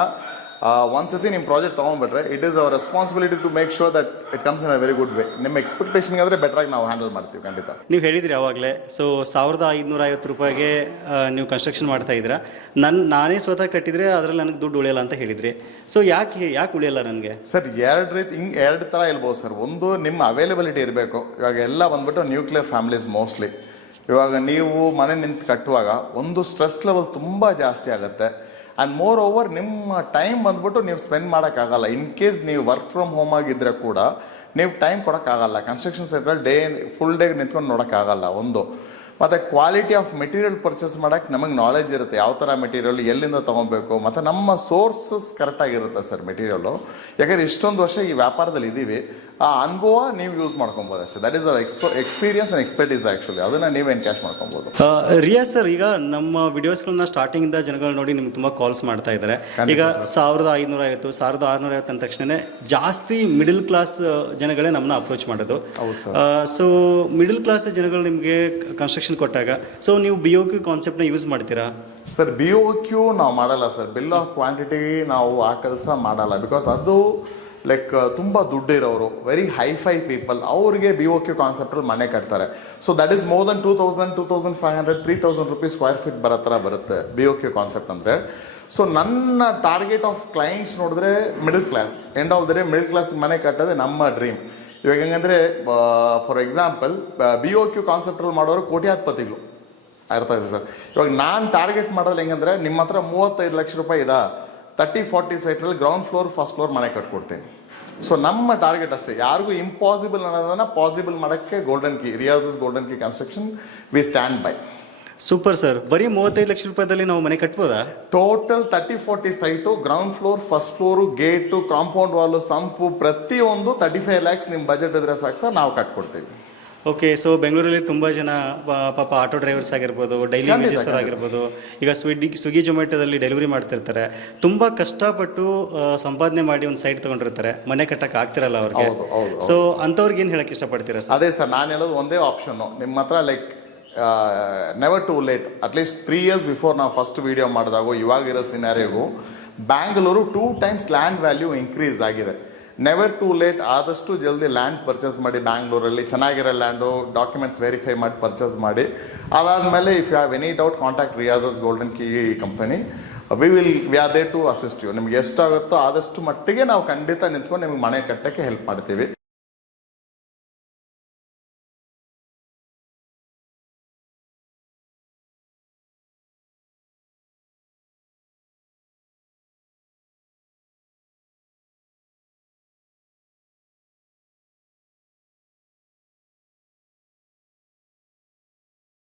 ಆ, ಒಂದ್ಸತಿ ನಿಮ್ಮ project ತೊಗೊಂಡ್ಬಿಟ್ರೆ it is our responsibility to make sure that it comes in a very good way ನಿಮ್ಮ ಎಕ್ಸ್ಪೆಕ್ಟೇಷನ್ ಆದ್ರೆ ಬೆಟರ್ ಆಗಿ ನಾವು ಹ್ಯಾಂಡಲ್ ಮಾಡ್ತೀವಿ ಖಂಡಿತ. ನೀವು ಹೇಳಿದ್ರಿ ಯಾವಾಗಲೇ ಸೊ ಸಾವಿರದ ಐದುನೂರ ಐವತ್ತು ರೂಪಾಯಿಗೆ ನೀವು ಕನ್ಸ್ಟ್ರಕ್ಷನ್ ಮಾಡ್ತಾ ಇದ್ದೀರಾ. ನನ್ನ ನಾನೇ ಸ್ವತಃ ಕಟ್ಟಿದರೆ ಅದರಲ್ಲಿ ನನಗೆ ದುಡ್ಡು ಉಳಿಯಲ್ಲ ಅಂತ ಹೇಳಿದ್ರಿ. ಸೊ ಯಾಕೆ ಯಾಕೆ ಉಳಿಯಲ್ಲ ನನಗೆ? ಸರ್ ಎರಡು ರೀತಿ ಹಿಂಗೆ ಎರಡು ಥರ ಇರ್ಬೋದು ಸರ್ ಒಂದು ನಿಮ್ಮ ಅವೈಲಬಿಲಿಟಿ ಇರಬೇಕು. ಇವಾಗ ಎಲ್ಲ ಬಂದ್ಬಿಟ್ಟು ನ್ಯೂಕ್ಲಿಯರ್ ಫ್ಯಾಮಿಲೀಸ್ ಮೋಸ್ಟ್ಲಿ ಇವಾಗ ನೀವು ಮನೆ ನಿಂತು ಕಟ್ಟುವಾಗ ಒಂದು ಸ್ಟ್ರೆಸ್ ಲೆವೆಲ್ ತುಂಬ ಜಾಸ್ತಿ ಆಗುತ್ತೆ. ಆ್ಯಂಡ್ ಮೋರ್ ಓವರ್ ನಿಮ್ಮ ಟೈಮ್ ಬಂದ್ಬಿಟ್ಟು ನೀವು ಸ್ಪೆಂಡ್ ಮಾಡೋಕ್ಕಾಗಲ್ಲ. ಇನ್ ಕೇಸ್ ನೀವು ವರ್ಕ್ ಫ್ರಮ್ ಹೋಮ್ ಆಗಿದ್ದರೆ ಕೂಡ ನೀವು ಟೈಮ್ ಕೊಡೋಕ್ಕಾಗಲ್ಲ. ಕನ್ಸ್ಟ್ರಕ್ಷನ್ ಸೈಟಲ್ಲಿ ಡೇ ಫುಲ್ ಡೇ ನಿಂತ್ಕೊಂಡು ನೋಡೋಕ್ಕಾಗಲ್ಲ ಒಂದು. ಮತ್ತು ಕ್ವಾಲಿಟಿ ಆಫ್ ಮೆಟೀರಿಯಲ್ ಪರ್ಚೇಸ್ ಮಾಡೋಕ್ಕೆ ನಮಗೆ ನಾಲೆಜ್ ಇರುತ್ತೆ. ಯಾವ ಥರ ಮೆಟೀರಿಯಲ್ ಎಲ್ಲಿಂದ ತೊಗೊಬೇಕು? ಮತ್ತು ನಮ್ಮ ಸೋರ್ಸಸ್ ಕರೆಕ್ಟಾಗಿರುತ್ತೆ ಸರ್ ಮೆಟೀರಿಯಲ್ಲು ಯಾಕಂದರೆ ಇಷ್ಟೊಂದು ವರ್ಷ ಈ ವ್ಯಾಪಾರದಲ್ಲಿ ಇದ್ದೀವಿ ಆ ಅನುಭವ ನೀವು ಯೂಸ್ ಮಾಡ್ಕೊಬೋದು ಅಷ್ಟೇ. That is a expo experience and expertise actually ಅದನ್ನು ನೀವೇ ಎನ್ಕ್ಯಾಶ್ ಮಾಡ್ಕೊಬೋದು. ರಿಯಾ ಸರ್ ಈಗ ನಮ್ಮ ವಿಡಿಯೋಸ್ಗಳನ್ನ ಸ್ಟಾರ್ಟಿಂಗ್ ಇಂದ ಜನಗಳು ನೋಡಿ ನಿಮ್ಗೆ ತುಂಬಾ ಕಾಲ್ಸ್ ಮಾಡ್ತಾ ಇದ್ದಾರೆ ಈಗ ಸಾವಿರದ ಐನೂರ ಐವತ್ತು ಸಾವಿರದ ಆರುನೂರ ಐವತ್ತು ಅಂದ ತಕ್ಷಣ ಜಾಸ್ತಿ ಮಿಡಿಲ್ ಕ್ಲಾಸ್ ಜನಗಳೇ ನಮ್ಮನ್ನ ಅಪ್ರೋಚ್ ಮಾಡೋದು. ಸೊ ಮಿಡಿಲ್ ಕ್ಲಾಸ್ ಜನಗಳು ನಿಮಗೆ ಕನ್ಸ್ಟ್ರಕ್ಷನ್ ಕೊಟ್ಟಾಗ ಸೊ ನೀವು ಬಿ ಓ ಕ್ಯೂ ಕಾನ್ಸೆಪ್ಟ್ನ ಯೂಸ್ ಮಾಡ್ತೀರಾ? ಸರ್ ಬಿ ಓ ಕ್ಯೂ ನಾವು ಮಾಡಲ್ಲ ಸರ್. ಬಿಲ್ ಆಫ್ ಕ್ವಾಂಟಿಟಿ ನಾವು ಆ ಕೆಲಸ ಮಾಡಲ್ಲ. ಬಿಕಾಸ್ ಅದು ಲೈಕ್ ತುಂಬ ದುಡ್ಡು ಇರೋರು ವೆರಿ ಹೈಫೈ ಪೀಪಲ್ ಅವ್ರಿಗೆ ಬಿ ಓ ಕ್ಯೂ ಕಾನ್ಸೆಪ್ಟಲ್ಲಿ ಮನೆ ಕಟ್ತಾರೆ. So that is more than two thousand two thousand five hundred three thousand rupees square feet ಬರೋ ಥರ ಬರುತ್ತೆ ಬಿ ಓ ಕ್ಯೂ ಕಾನ್ಸೆಪ್ಟ್ ಅಂದರೆ. ಸೊ ನನ್ನ ಟಾರ್ಗೆಟ್ ಆಫ್ ಕ್ಲೈಂಟ್ಸ್ ನೋಡಿದ್ರೆ middle class end of the day middle class ಮನೆ ಕಟ್ಟೋದೇ ನಮ್ಮ dream ಇವಾಗ ಹೆಂಗಂದ್ರೆ for example B O Q ಕಾನ್ಸೆಪ್ಟಲ್ಲಿ ಮಾಡೋರು ಕೋಟ್ಯಾಧಿಪತಿಗಳು ಅರ್ಥ ಇದೆ ಸರ್? ಇವಾಗ ನಾನು ಟಾರ್ಗೆಟ್ ಮಾಡೋದು ಹೆಂಗಂದ್ರೆ, ನಿಮ್ಮ ಹತ್ರ ಮೂವತ್ತೈದು ಲಕ್ಷ ರೂಪಾಯಿ ಇದಾ? ತರ್ಟಿ ಫಾರ್ಟಿ ಸೈಟ್ರಲ್ಲಿ ಗ್ರೌಂಡ್ ಫ್ಲೋರ್ ಫಸ್ಟ್ ಫ್ಲೋರ್ ಮನೆ ಕಟ್ಕೊಡ್ತೀನಿ ಸೊ ನಮ್ಮ ಟಾರ್ಗೆಟ್ ಅಷ್ಟೇ ಯಾರಿಗೂ ಇಂಪಾಸಿಬಲ್ ಅನ್ನೋದನ್ನ ಪಾಸಿಬಲ್ ಮಾಡೋಕ್ಕೆ golden Key ರಿಯಾಸಸ್ Golden Key construction we stand by super sir ಬರೀ ಮೂವತ್ತೈದು ಲಕ್ಷ ರೂಪಾಯಿದಲ್ಲಿ ನಾವು ಮನೆ ಕಟ್ಬೋದಾ total thirty forty site ground floor first floor gate compound wall sump ಪ್ರತಿಯೊಂದು ತರ್ಟಿ ಫೈವ್ ಲ್ಯಾಕ್ಸ್ ನಿಮ್ಮ ಬಜೆಟ್ ಇದ್ರೆ ಸಾಕು ಸರ್ ನಾವು ಕಟ್ಕೊಡ್ತೀವಿ ಓಕೆ ಸೊ ಬೆಂಗಳೂರಲ್ಲಿ ತುಂಬ ಜನ ಪಾ- ಪಾಪ ಆಟೋ ಡ್ರೈವರ್ಸ್ ಆಗಿರ್ಬೋದು ಡೈಲಿ ವೇಜಸ್ ಆಗಿರ್ಬೋದು ಈಗ ಸ್ವಿಗ್ಗಿ ಸ್ವಿಗ್ಗಿ ಜೊಮ್ಯಾಟೋದಲ್ಲಿ ಡೆಲಿವರಿ ಮಾಡ್ತಿರ್ತಾರೆ. ತುಂಬ ಕಷ್ಟಪಟ್ಟು ಆ, ಸಂಪಾದನೆ ಮಾಡಿ ಒಂದು ಸೈಟ್ ತಗೊಂಡಿರ್ತಾರೆ. ಮನೆ ಕಟ್ಟಕ್ಕೆ ಆಗ್ತಿರಲ್ಲ ಅವ್ರಿಗೆ. ಹೌದು, ಹೌದು, ಸೊ ಅಂಥವ್ರಿಗೆ ಏನು ಹೇಳಕ್ಕೆ ಇಷ್ಟಪಡ್ತೀರಾ ಸರ್? ಅದೇ ಸರ್ ನಾನು ಹೇಳೋದು ಒಂದೇ ಆಪ್ಷನ್ನು ನಿಮ್ಮ ಹತ್ರ like never too late at least three years before ನಾವು ಫಸ್ಟ್ ವಿಡಿಯೋ ಮಾಡಿದಾಗೋ ಇವಾಗಿರೋ ಸಿನಾರಿಗೂ Bangalore two times land value increase ಆಗಿದೆ. ನೆವರ್ ಟು ಲೇಟ್ ಆದಷ್ಟು ಜಲ್ದಿ ಲ್ಯಾಂಡ್ ಪರ್ಚೇಸ್ ಮಾಡಿ ಬ್ಯಾಂಗ್ಳೂರಲ್ಲಿ ಚೆನ್ನಾಗಿರೋ ಲ್ಯಾಂಡು ಡಾಕ್ಯುಮೆಂಟ್ಸ್ ವೆರಿಫೈ ಮಾಡಿ ಪರ್ಚೇಸ್ ಮಾಡಿ. ಅದಾದಮೇಲೆ if you have any doubt contact ರಿಯಾಸಸ್ golden key company we will we are there to assist you ನಿಮ್ಗೆ ಎಷ್ಟಾಗುತ್ತೋ ಆದಷ್ಟು ಮಟ್ಟಿಗೆ ನಾವು ಖಂಡಿತ ನಿಂತ್ಕೊಂಡು ನಿಮ್ಗೆ ಮನೆ ಕಟ್ಟೋಕ್ಕೆ ಹೆಲ್ಪ್ ಮಾಡ್ತೀವಿ.